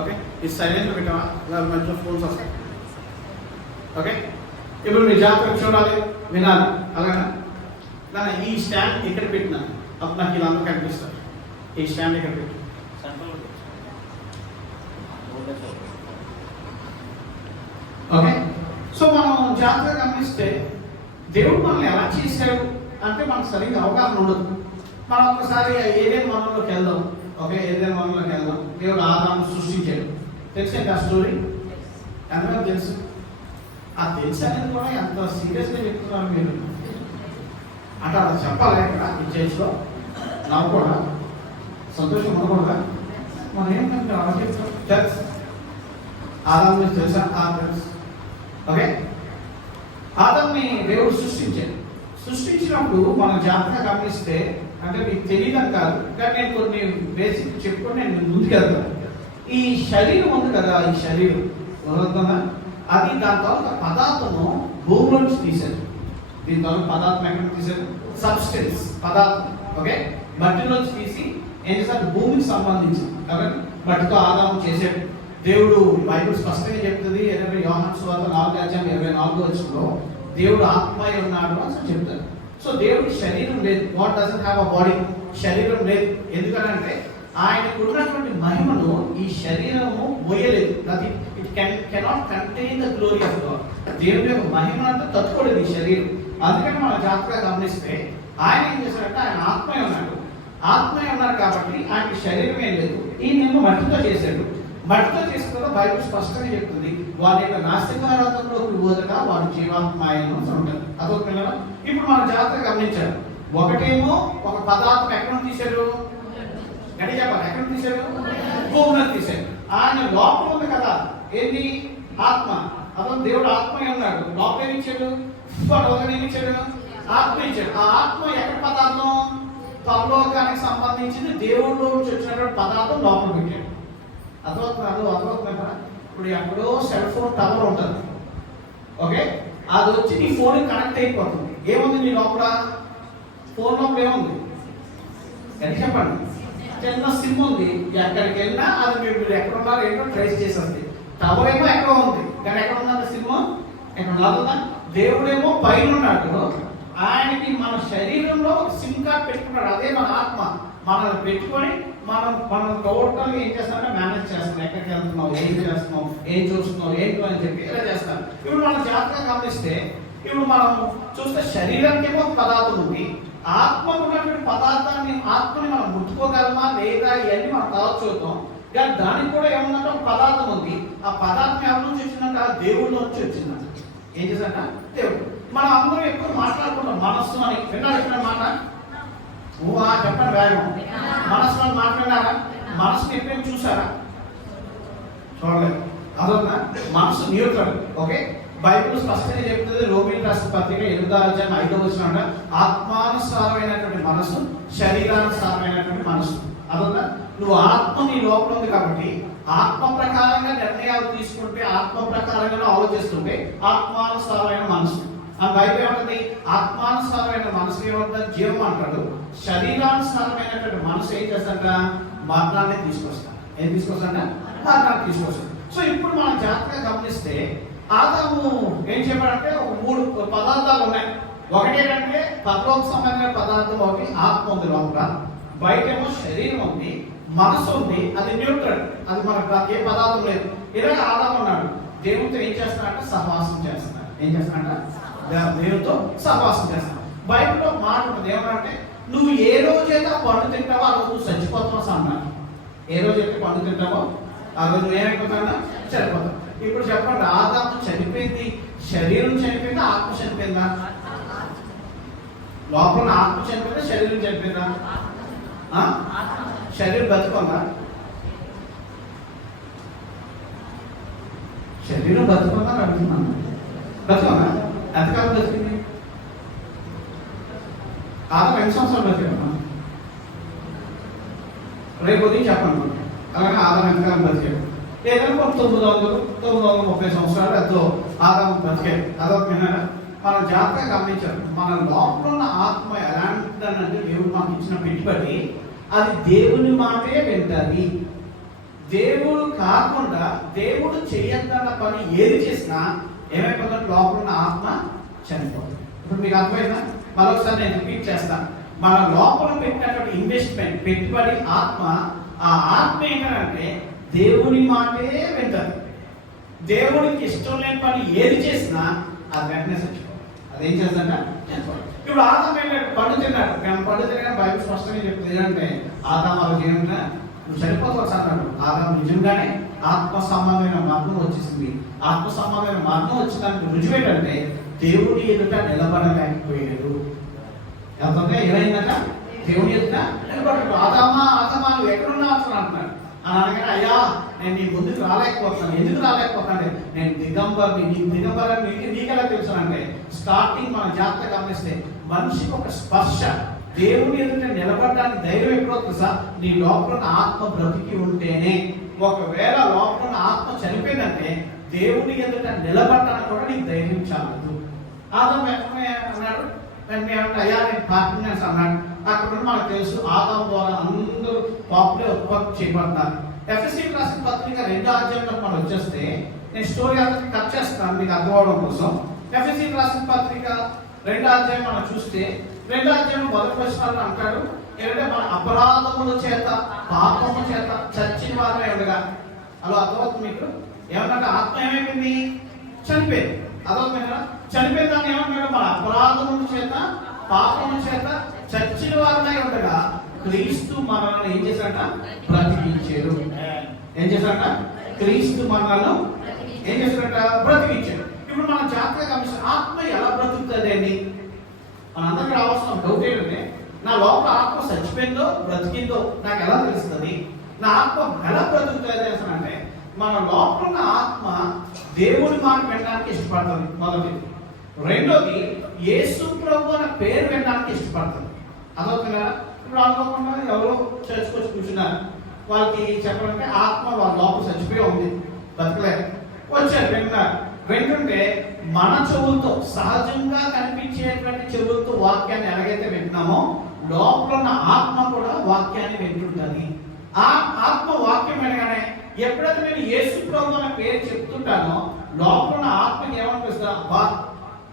Okay, ఇది silent పెట్టావా, ఇలా మధ్యలో ఫోన్స్ వస్తాయి. ఓకే, ఇప్పుడు మీ జాగ్రత్తగా చూడాలి, వినాలి. అలాగా దాన్ని ఈ స్టాండ్ ఇక్కడ పెట్టినా అప్పుడు నాకు ఇలా అందరూ కనిపిస్తారు. ఈ స్టాండ్ ఇక్కడ పెట్టి ఓకే. సో మనం జాగ్రత్తగా గమనిస్తే దేవుడు మనల్ని ఎలా చేశాడు అంటే మనకు సరిగ్గా అవగాహన ఉండదు. మనం ఒకసారి ఏదైనా వనంలోకి వెళ్దాం. ఓకే, ఏదైనా వనంలోకి వెళ్దాం. దేవుడు ఆదాము సృష్టించాడు. తెలిసే ఆ స్టోరీ ఎంతమంది తెలుసు? ఆ తెలుసు అనేది కూడా ఎంత సీరియస్గా చెప్తున్నారు మీరు అంటే అది చెప్పాలి ఇక్కడ ఈ చేతిలో నాకు కూడా సంతోషం ఉండకూడదా? మనం ఏంటంటే అలా చెప్తాం తెలుసు ఆదాము తెలుసా? తెలుసు. ఓకే, ఆదాంని దేవుడు సృష్టించాడు. సృష్టించినప్పుడు మనం జాగ్రత్తగా గమనిస్తే అంటే మీకు తెలియదని కాదు, కానీ నేను కొన్ని బేసిక్ చెప్పుకొని నేను ముందుకెళ్తాను. ఈ శరీరం ఉంది కదా, ఈ శరీరం వస్తుందా, అది దాని తర్వాత పదార్థము భూమిలోంచి తీశారు. దీని తర్వాత పదార్థం ఎక్కడ తీశారు? సబ్స్టెన్స్ పదార్థం. ఓకే, మట్టిలోంచి తీసి ఏం చేశారు? భూమికి సంబంధించి కాబట్టి మట్టితో ఆదాము చేశాడు. దేవుడు బైబిల్ స్పష్టంగా చెప్తుంది. యోహాను సువార్త 4:24 దేవుడు ఆత్మై ఉన్నాడు అని చెప్తారు. సో దేవుడికి శరీరం లేదు. God doesn't have a body. శరీరం లేదు. ఎందుకంటే ఆయనకు ఉన్నటువంటి మహిమను ఈ శరీరము మోయలేదు. అది it cannot contain the glory of God. దేవుడి యొక్క మహిమను తట్టుకోలేదు ఈ శరీరం. అందుకని మనం జాగ్రత్తగా గమనిస్తే ఆయన ఏం చేశాడంటే ఆయన ఆత్మై ఉన్నాడు. ఆత్మై ఉన్నాడు కాబట్టి ఆయనకి శరీరం ఏం లేదు. ఈ నిన్ను మట్టితో చేశాడు. మట్టితో చేసుకున్న బైబిల్ స్పష్టంగా చెప్తుంది. వారి యొక్క నాస్తికారాధనలోకి పోదగా వాడు జీవాత్మాయను ఉంటారు. అదొక పిల్లల. ఇప్పుడు మనం జాగ్రత్తగా గమనించారు. ఒకటేమో ఒక పదార్థం ఎక్కడ తీశారు? గడి చెప్పాలి, ఎక్కడ తీశారు? భూమిలో తీశారు. ఆయన లోపల ఉంది కదా, ఏంటి? ఆత్మ. అతను దేవుడు ఆత్మ ఉన్నాడు. లోపల ఏమి ఇచ్చాడు? ఏమి ఇచ్చాడు? ఆత్మ ఇచ్చాడు. ఆ ఆత్మ ఎక్కడ పదార్థం? పరలోకానికి సంబంధించింది. దేవుడిలో నుంచి వచ్చినటువంటి పదార్థం లోపల పెట్టాడు. అదవుతుందా? ఇప్పుడు ఎక్కడో సెల్ ఫోన్ టవర్ ఉంటుంది. ఓకే, అది వచ్చి నీ ఫోన్ కనెక్ట్ అయిపోతుంది. ఏముంది నీ లోపల? ఫోన్ లోపల ఏముంది? ఎంత చెప్పండి? చిన్న సిమ్ ఉంది. ఎక్కడికి వెళ్ళినా అది మీరు ఎక్కడ ఉన్నారో ఏంటో ట్రేస్ చేస్తుంది. టవర్ ఏమో ఎక్కడ ఉంది, కానీ ఎక్కడ ఉందంటే సిమ్ ఎక్కడ ఉన్నదా? దేవుడేమో పైన ఉన్నాడు. ఆయనకి మన శరీరంలో సిమ్ కార్డ్ పెట్టుకున్నాడు. అదే మన ఆత్మ. మనల్ని పెట్టుకొని మనం టోటల్గా ఏం చేస్తామంటే మేనేజ్ చేస్తాం. ఎక్కడికి వెళ్తున్నావు, ఏం చేస్తున్నావు, ఏం చూస్తున్నావు, ఏంటో అని చెప్పి ఇలా చేస్తాం. ఇప్పుడు మనం జాగ్రత్తగా గమనిస్తే ఇప్పుడు మనం చూస్తే శరీరానికి ఏమో పదార్థం ఉంది. ఆత్మకు ఉన్నటువంటి పదార్థాన్ని ఆత్మని మనం ముట్టుకోగలమా లేదా ఇవన్నీ మనం తర్వాత చూద్దాం. కానీ దానికి కూడా ఏమన్నట్టు ఒక పదార్థం ఉంది. ఆ పదార్థం ఎవరి నుంచి వచ్చిందంట? దేవుడి నుంచి వచ్చిందంట. ఏం చేశారంట? దేవుడు. మనం అందరూ ఎక్కువ మాట్లాడుకుంటాం మనస్సు అని. విన్నారు ఎక్కడ మాట? చెప్పండి వేగం. మనస్సు అని మాట్లాడారా? మనసుని ఎప్పుడైనా చూసారా? చూడలేదు. అదొక మనసు న్యూట్రల్. ఓకే, బైబిల్ స్పష్టంగా చెప్తుంది. రోమిల్ రాష్ట్ర పత్రిక 8:5 ఆత్మానుసారమైనటువంటి మనసు, శరీరానుసారమైనటువంటి మనసు. అదొక నువ్వు ఆత్మ నీ లోపల ఉంది కాబట్టి ఆత్మ ప్రకారంగా నిర్ణయాలు తీసుకుంటే, ఆత్మ ప్రకారంగా ఆలోచిస్తుంటే ఆత్మానుసారమైన మనసు. ఆ బైబిల్ ఏమంటుంది? ఆత్మానుసారమైన మనసు ఏమంటుంది? జీవం అంటాడు. శరీరానుసారమైనటువంటి మనసు ఏం చేస్తాడ? మరణాన్ని తీసుకొస్తాడు. ఏం తీసుకొస్తాడ? మరణాన్ని తీసుకొస్తాడు. సో ఇప్పుడు మనం జాగ్రత్తగా గమనిస్తే ఆదాము ఏం చెప్పాడంటే 3 పదార్థాలు ఉన్నాయి. ఒకటేంటంటే పరలోక సంబంధమైన పదార్థం ఒకటి, ఆత్మ ఉంది లోపల. బయటేమో శరీరం ఉంది, మనసు ఉంది. అది న్యూట్రల్. అది మనకు ఏ పదార్థం లేదు. ఇలాగ ఆదాము ఉన్నాడు. దేవుడితో ఏం చేస్తాడంటే సహవాసం చేస్తున్నాడు. ఏం చేస్తాడంట? దేవుడితో సహవాసం చేస్తాడు. బైబిల్లో మాట ఉంటుంది. ఏమంటే నువ్వు ఏ రోజైతే పండు తింటావో ఆ రోజు నువ్వు చచ్చిపోతావు అన్నాడు. ఏ రోజైతే పండు తింటావో ఆ రోజు ఏమైపోతాడా? చనిపోతావు. ఇప్పుడు చెప్పండి, ఆదాము చనిపోయింది, శరీరం చనిపోయిందా, ఆత్మ చనిపోయిందా? లోపల ఆత్మ చనిపోయిందా, శరీరం చనిపోయిందా? శరీరం బతుకుందా? శరీరం బతుకుందా అడుగుతున్నాను. బతుకుందా? ఎంతకాలం బతికింది? ఆదాము 8 సంవత్సరాలు బతికమ్మా. రేపు ఉదయం చెప్పండి. అలాగే ఆదాము ఎంతకాలం బతికాడు? లేదంటే 930 సంవత్సరాలు ఎంతో ఆదాము బతికాడు. అదొక విన్నారా? మనం జాగ్రత్తగా గమనించాలి. మన లోపల ఉన్న ఆత్మ ఎలాంటిదనంటే దేవుడు మాకు ఇచ్చిన పెట్టుబడి అది దేవుని మాటే వింటది. దేవుడు కాకుండా దేవుడు చేయొద్దన్న పని ఏది చేసినా ఏమైపోతుంది? లోపల ఉన్న ఆత్మ చనిపోతుంది. ఇప్పుడు మీకు అర్థమైందా? మరొకసారి నేను రిపీట్ చేస్తాను. మన లోపల పెట్టినటువంటి ఇన్వెస్ట్మెంట్, పెట్టుబడి ఆత్మ. ఆ ఆత్మ ఏంటంటే దేవుని మాటే వింటది. దేవుడికి ఇష్టం లేని పని ఏది చేసినా అది వెంటనే చచ్చిపోవాలి. అదేం చేస్తుందంట? చనిపోవాలి. ఇప్పుడు ఆదాం ఏంటంటే పండు తిన్నాడు. మేము పండు తినగానే బైబిల్ స్పష్టంగా చెప్తుంది ఏంటంటే ఆదాం వాళ్ళకి ఏమంటే నువ్వు చనిపోతావు అన్నాడు. ఆదాం నిజంగానే ఆత్మ సంబంధమైన మరణం వచ్చేసింది. ఆత్మ సంబంధమైన మరణం వచ్చిందానికి రుజువు ఏంటంటే దేవుడి ఎదుట నిలబడలేకపోయాడు. ఎంతంటే ఏమైందట? దేవుని ఎదుట నిలబడ్డాడు. ఆదామా నువ్వు ఎక్కడున్నావు అసలు అంటున్నాడు. అని అనగానే అయ్యా నేను నీ ముందుకు రాలేకపోతున్నాను. ఎందుకు రాలేకపోతాను? నేను దిగంబర్ని. నీ దిగంబరని నీకెలా తెలుసు అంటే స్టార్టింగ్ మన జాగ్రత్త గమనిస్తే మనిషికి ఒక స్పర్శ, దేవుని ఎదుట నిలబడడానికి ధైర్యం ఎప్పుడో తెలుసా? నీ లోపల ఆత్మ బ్రతికి ఉంటేనే. ఒకవేళ లోపల ఆత్మ చనిపోయిందంటే దేవుని ఎదుట నిలబడటానికి కూడా నీకు ధైర్యం చాలదు. ఆదాం అన్నాడు అయ్యా నేను పార్ట్నర్స్ అన్నాడు. అక్కడ మనకు తెలుసు ఆదాం ద్వారా అందరూ పాపులే ఉత్పత్తి చేయబడతారు. ఎఫ్ఎస్సీ రాసిన పత్రిక 2వ అధ్యాయంలో మనం వచ్చేస్తే నేను స్టోరీ అంతా కట్ చేస్తాను మీకు అర్థం అవడం కోసం. ఎఫ్ఎస్సీ రాసిన పత్రిక 2వ అధ్యాయం మనం చూస్తే 2వ అధ్యాయం మొదటి వచనంలో అంటాడు ఏంటంటే మన అపరాధముల చేత పాపము చేత చచ్చిన వారమే ఉండగా. అలా అర్థమవుతుంది మీకు? ఏమన్నా ఆత్మ ఏమైపోయింది? చనిపోయింది. అదవుతుందా? చనిపోయిన దాన్ని ఏమంటాడు? మన అపరాధముల చేత పాపము చేత చచ్చిన వారమై ఉండగా క్రీస్తు మనలను ఏం చేశాడ? బ్రతికించాడు. ఏం చేశాడ? క్రీస్తు మనలను ఏం చేశాడట? బ్రతికించాడు. ఇప్పుడు మన జాతక కమిషన్ ఆత్మ ఎలా బ్రతుకుతుంది అండి? మనందరికి రావాల్సిన డౌట్ ఏంటంటే నా లోపల ఆత్మ చచ్చిపోయిందో బ్రతికిందో నాకు ఎలా తెలుస్తుంది? నా ఆత్మ ఎలా బ్రతుకుతుంది అంటే మన లోపల ఉన్న ఆత్మ దేవుడి మాట వినడానికి ఇష్టపడుతుంది. మొదటిది. రెండోది యేసు ప్రభు అనే పేరు వినడానికి ఇష్టపడుతుంది. అదవుతుందా? ఇప్పుడు అనుకోకుండా ఎవరో చర్చకు వచ్చి కూర్చున్నారు. వాళ్ళకి చెప్పాలంటే ఆత్మ వాళ్ళ లోపల చచ్చిపోయి ఉంది, బతకలేదు. వచ్చారు, విన్నారు. వింటుంటే మన చెవులతో సహజంగా కనిపించేటువంటి చెవులతో వాక్యాన్ని ఎలాగైతే వింటున్నామో లోపల ఉన్న ఆత్మ కూడా వాక్యాన్ని వింటుంటుంది. ఆ ఆత్మ వాక్యం వినగానే ఎప్పుడైతే నేను యేసు ప్రభు అనే పేరు చెప్తుంటానో లోపల ఉన్న ఆత్మకి ఏమనిపిస్తా? అబ్బా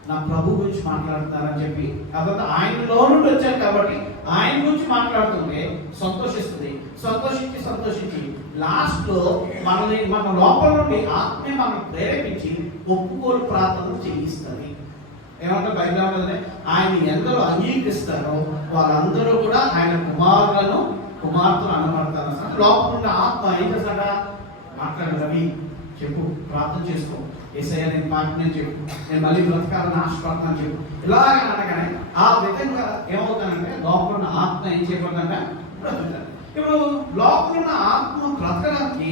నా ప్రభు గురించి మాట్లాడుతున్నారని చెప్పి కాబట్టి ఆయనలో నుండి వచ్చారు కాబట్టి ఆయన గురించి మాట్లాడుతుంటే సంతోషిస్తుంది. సంతోషించి లాస్ట్ లో మన లోపల నుండి ఆత్మే మనం ప్రేరేపించి ఒప్పుకోలు ప్రార్థన చేయిస్తుంది. ఏమంటే బైబిల్ ఆయన ఎందరో అంగీకరిస్తారో వాళ్ళందరూ కూడా ఆయన కుమార్తెలు అనబడతారు. లోపల ఉన్న ఆత్మ ఏం చేస్తాడ? మాట్లాడు రవి, చెప్పు, ప్రార్థన చేసుకో, ఏసయ్య నేను పార్ట్నర్ చెప్పు, నేను మళ్ళీ బ్రతకాలని ఆశపడతాను చెప్పు. ఇలాగ అనగానే ఆ విధంగా ఏమవుతానంటే లోపల ఉన్న ఆత్మ ఏం చేయబోతుందంటే బ్రతుకుతారు. ఇప్పుడు లోపల ఉన్న ఆత్మ బ్రతకడానికి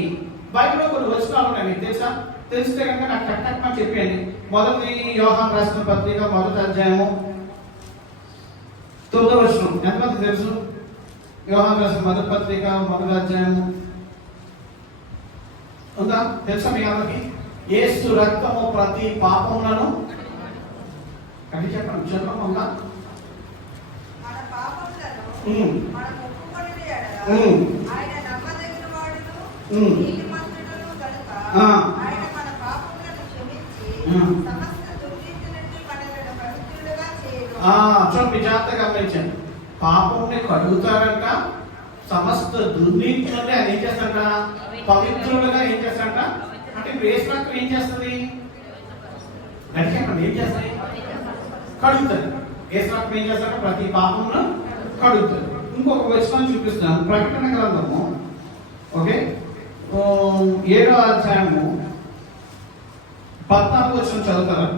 బైబిల్లో కొన్ని వచనాలు ఉన్నాయి. మీకు తెలుసా? తెలిస్తే కనుక నాకు కరెక్ట్గా చెప్పండి. మొదటి యోహాను రాసిన పత్రిక 1వ అధ్యాయము 9వ వచనం ఎంతమంది తెలుసు? యోహాను రాసిన మొదటి పత్రిక 1వ అధ్యాయము ఉందా? తెలుసా మీ అందరికి? యేసు రక్తము ప్రతి పాపములను కట్టి చెప్పండి. చెప్పండి ఉందా? చూడండి జాగ్రత్తగా గమనించండి. పాపంని కడుగుతారంట, సమస్త దుర్నీతి నుండి ఆయన ఏం చేస్తారంట? పవిత్రులుగా ఏం చేస్తారంట? అంటే యేసు రక్తం ఏం చేస్తుంది? ఏం చేస్తాయి? కడుగుతుంది. యేసు రక్తం ఏం చేస్తారంట? ప్రతి పాపమును కడుగుతుంది. ఇంకొక వచనం చూపిస్తున్నాను. ప్రకటన గ్రంథము 7వ అధ్యాయము 14వ వచనం చదువుతారా?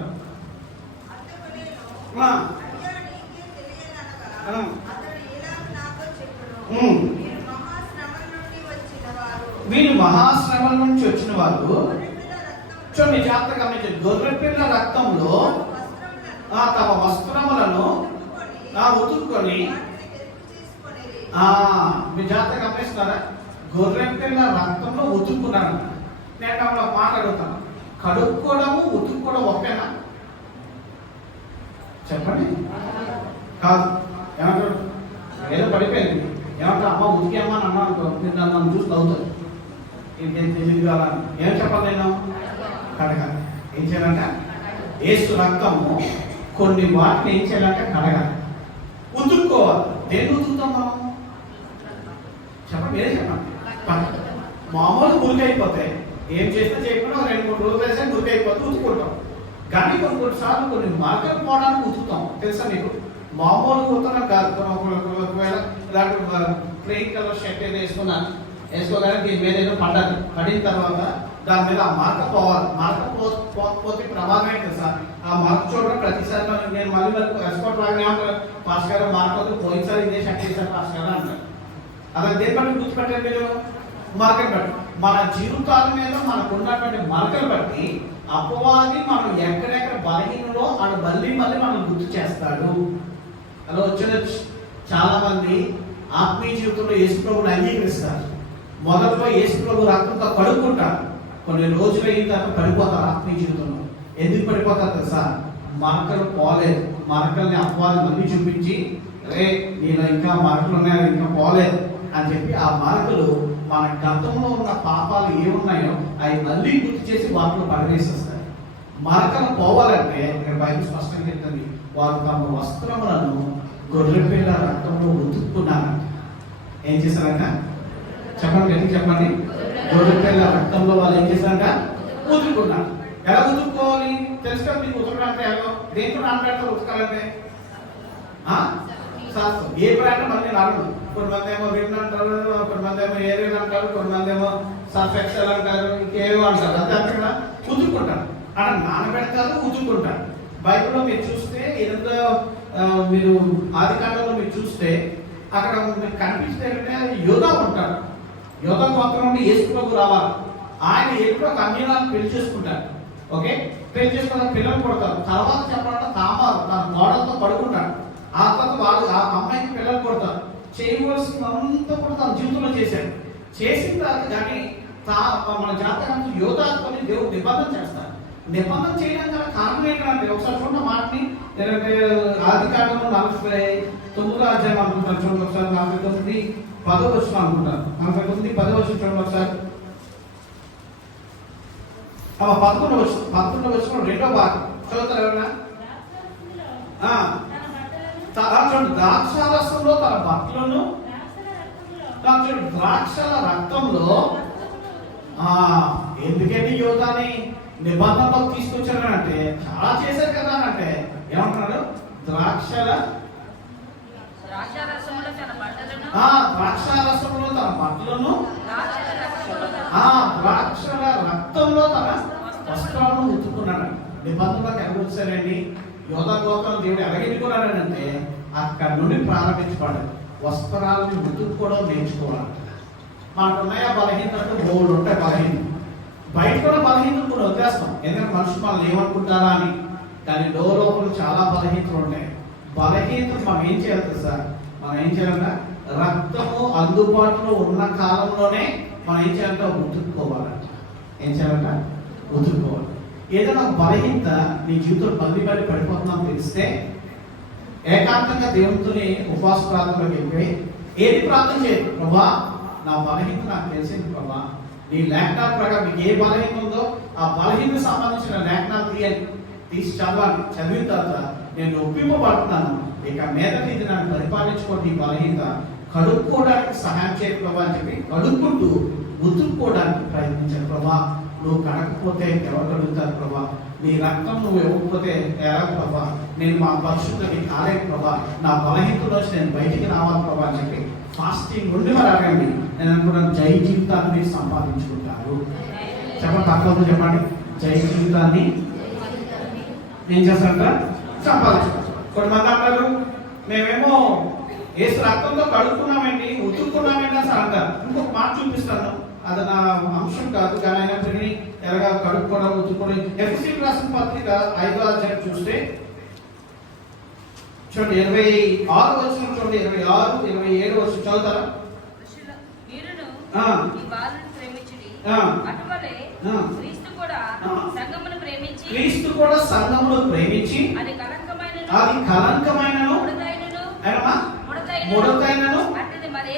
వీరు మహాశ్రమల నుంచి వచ్చిన వారు చూడండి జాగ్రత్తగా గమనించండి. గొర్రెపిల్ల రక్తంలో తమ వస్త్రములను ఉతుక్కొని మీ జాగ్రత్తగా గమనిస్తున్నారా? గొర్రెపిల్ల రక్తంలో ఉతుక్కున్నాను. నేను ఒక మాట అడుగుతాను, కడుక్కోవడము ఉతుక్కోవడం ఒకేనా? చెప్పండి. కాదు. ఏమంటారు? ఏదో పడిపోయింది. ఏమంటారు? అమ్మ ఉతికి అమ్మ అని అన్నా అనుకో, నన్ను చూసి అవుతుంది. ఇంకేం తెలియదు కదా ఏం చెప్పాలి నేను కడగాలి. ఏం చేయాలంట? యేసు రక్తము కొన్ని వాటిని ఏం చేయాలంటే కడగాలి, ఉతుక్కోవాలి. దేన్ని ఉతుకుతాం మనం? చెప్పండి, మీరే చెప్పండి. మామూలు మురికి అయిపోతాయి, ఏం చేస్తే చేయకుండా 2-3 రోజులు వేస్తే మురికి అయిపోతే ఉతుక్కుంటాం. కానీ కొన్నిసార్లు కొన్ని మార్కెట్ పోవడానికి ఉతుకుతాం. తెలుసా మీకు? మామూలు ఉతకడం కాదు. ఒకవేళ ఇలాంటి ప్లెయిన్ కలర్ షర్ట్ ఏదో వేసుకోగానే దీని మీద ఏదో పడ్డది, పడిన తర్వాత దాని మీద ఆ మార్క పోవాలి. మార్క పోతే ప్రమాదమే తెలుసా? ఆ మార్క్ చూడడం ప్రతిసారి నేను మళ్ళీ ఎస్కోట్ లాగానే ఉంటాను. పాస్ గారు మార్క్ అవుతుంది, పోయినసారి ఇదే షర్ట్ వేసారు పాస్ గారు అంటారు. అలా దేని బట్టి గుర్తుపెట్టారు మీరు? మార్కెట్ బట్టి. మన జీవితాల మీద మనకు ఉన్నటువంటి మార్కలు బట్టి అపవాది మనం ఎక్కడెక్కడ బలహీనలో ఆడు మళ్ళీ మనం గుర్తు చేస్తాడు. అలా వచ్చిన చాలా మంది ఆత్మీయ జీవితంలో యేసు ప్రభువుని అంగీకరిస్తారు. మొదట్లో యేసు ప్రభు రక్తంతో కడుక్కుంటారు, కొన్ని రోజులు అయిన తర్వాత పడిపోతారు ఆత్మీయ జీవితంలో. ఎందుకు పడిపోతారు తెలుసా? మరకలు పోలేదు. మరకల్ని అపవాది మళ్ళీ చూపించి, రే నేను ఇంకా మరకలు ఉన్నాయో ఇంకా పోలేదు అని చెప్పి ఆ మరకలు మన గతంలో ఉన్న పాపాలు ఏమున్నాయో అవి మళ్ళీ గుర్తు చేసి వాటిలో పడవేసేస్తాయి. మరకలు పోవాలంటే ఇక్కడ బైబిల్ స్పష్టంగా చెప్తుంది, వారు తమ వస్త్రములను గొర్రెపిల్ల రక్తంలో ఉతుక్కున్నారంట. ఏం చేశారంట? చెప్పండి, గట్టి చెప్పండి. గొర్రెపిల్ల రక్తంలో వాళ్ళు ఏం చేశారంట? ఉతుక్కున్నారు. ఎలా ఉతుక్కోవాలి తెలుసు కదా మీకు? ఉతకడానికి ఎలా, దేంట్లో నానబెడతారు ఉతకాలంటే? ఏ బ్రాండ్ మళ్ళీ నాడు. కొంతమంది ఏమో విన్ అంటారు, కొంతమంది ఏమో ఏరియన్ అంటారు, కొంతమంది ఏమో సర్ఫ్ ఎక్సెల్ అంటారు, ఇంకేమో అంటారు. అంతే అంతే కదా, ఉతుక్కుంటారు. అక్కడ నానబెడతారు, ఉతుక్కుంటారు. బైబిల్లో మీరు చూస్తే మీరు ఆదికాండంలో మీరు చూస్తే అక్కడ మీకు కనిపిస్తే యోధా ఉంటారు. యోధా గోత్రం నుండి యేసు ప్రభు రావాలి. ఆయన ఎప్పుడో కన్యలను పెళ్లి చేసుకుంటారు. ఓకే, పెళ్లి చేసుకున్న పిల్లలు కొడతారు. తర్వాత చెప్పాలంటే తామారు తన కోడలతో పడుకుంటాడు. ఆ తర్వాత వాళ్ళు ఆ అమ్మాయికి పిల్లలు కొడతారు. చేయవలసినంతా కూడా తన జీవితంలో చేశాడు. చేసిన తర్వాత కానీ మన జాతకాన్ని యోధాత్మని దేవుడు నిబంధన చేస్తారు. నిబంధన చేయడానికి గల కారణం ఏంటంటే ఒకసారి చూడండి మాటని, లేదంటే ఆదికాండంలో 49వ అధ్యాయం అనుకుంటాను చూడండి ఒకసారి. 49:10 వచనం అనుకుంటాను. 49:10 వచనం చూడండి ఒకసారి. 11వ వచనం రెండో భాగం చదువుతారు ఎవరన్నా? చూడండి, ద్రాక్షారసంలో తన బట్టలను, ద్రాక్షల రక్తంలో. ఎందుకంటే యోధాని నిబంధనలో తీసుకొచ్చారంటే చాలా చేశారు కదా అంటే ఏమంటున్నాడు? ద్రాక్షల ద్రాక్షారసంలో తన బట్టలను, ద్రాక్షల రక్తంలో తన వస్త్రాలను ఉతుక్కున్నాడు. నిబంధనలకు ఎలా వచ్చారండి? యోధా గోత్రం దేవుడు ఎలాగెన్నుకున్నాడంటే అక్కడి నుండి ప్రారంభించబడ్డాడు. వస్త్రాలను ఉతుక్కోవడం నేర్చుకోవాలి. మనకున్నాయా బలహీనతలు? బోర్డు ఉంటాయి బలహీనత. బయట కూడా బలహీనతలు కూడా వదిలేస్తాం, ఎందుకంటే మనుషులు మనల్ని ఏమనుకుంటారా అని. కానీ లోపల చాలా బలహీనతలు ఉంటాయి. బలహీనతలు మనం ఏం చేయాలి సార్? మనం ఏం చేయాలంటే రక్తము అందుబాటులో ఉన్న కాలంలోనే మనం ఏం చేయాలంటే ఉతుక్కోవాలంట. ఏం చేయాలంట? ఉతుక్కోవాలి. ఏదైనా ఒక బలహీనత నీ జీవితంలో పల్లి పడిపోతున్నాం తెలిస్తే ఏకాంతంగా దేవునితోని ఉపవాస ప్రార్థనలోకి వెళ్ళిపోయి ఏది ప్రార్థన చేయదు, ప్రభా నా బలహీనత నాకు తెలిసింది ప్రభా, నీ లేఖనాల ప్రకారం మీకు ఏ బలహీనత ఉందో ఆ బలహీనతకు సంబంధించిన లేఖనాలు తీసి చదవాలి. చదివిన తర్వాత నేను ఒప్పింపబడుతున్నాను, ఇక మీదట ఇది నన్ను పరిపాలించుకోండి. ఈ బలహీనత కడుక్కోవడానికి సహాయం చేయ ప్రభా అని చెప్పి కడుక్కుంటూ ఉతుక్కోవడానికి ప్రయత్నించాను. ప్రభా నువ్వు కడకపోతే ఎవరు కడుగుతారు ప్రభా? నీ రక్తం నువ్వు ఇవ్వకపోతే ఎలా ప్రభా? నేను మా పరిశుద్ధకి కాలే ప్రభా, నా బలహీనతలో నేను బయటికి రావాలి ప్రభా అని చెప్పి ఫాస్టింగ్ ఉండి మరి అడగండి. నేను అనుకున్నాను జై జీవితాన్ని మీరు సంపాదించుకుంటారు. చెప్పండి, తప్పదు చెప్పండి. జై జీవితాన్ని ఏం చేస్తారంట? సంపాదించుకుంటారు. కొంతమంది అంటారు మేమేమో యేసు రక్తంతో కడుక్కున్నామండి, ఉతుక్కున్నామండి అసలు అంటారు. ఇంకొక మాట చూపిస్తాను, అది నా అంశం కాదు కానీ అయినప్పటికీ ఎలాగా కడుక్కోవడం ఉతుక్కోవడం. ఎఫ్ఎస్సీ రాసిన పత్రిక 5వ అధ్యాయం చూస్తే చూడండి 26 వచనం చూడండి, 26, 27 వచనం చదువుతారా? క్రీస్తు కూడా సంఘమును ప్రేమించి అది కలంకమైనను ముడతైనను అట్టిది మరి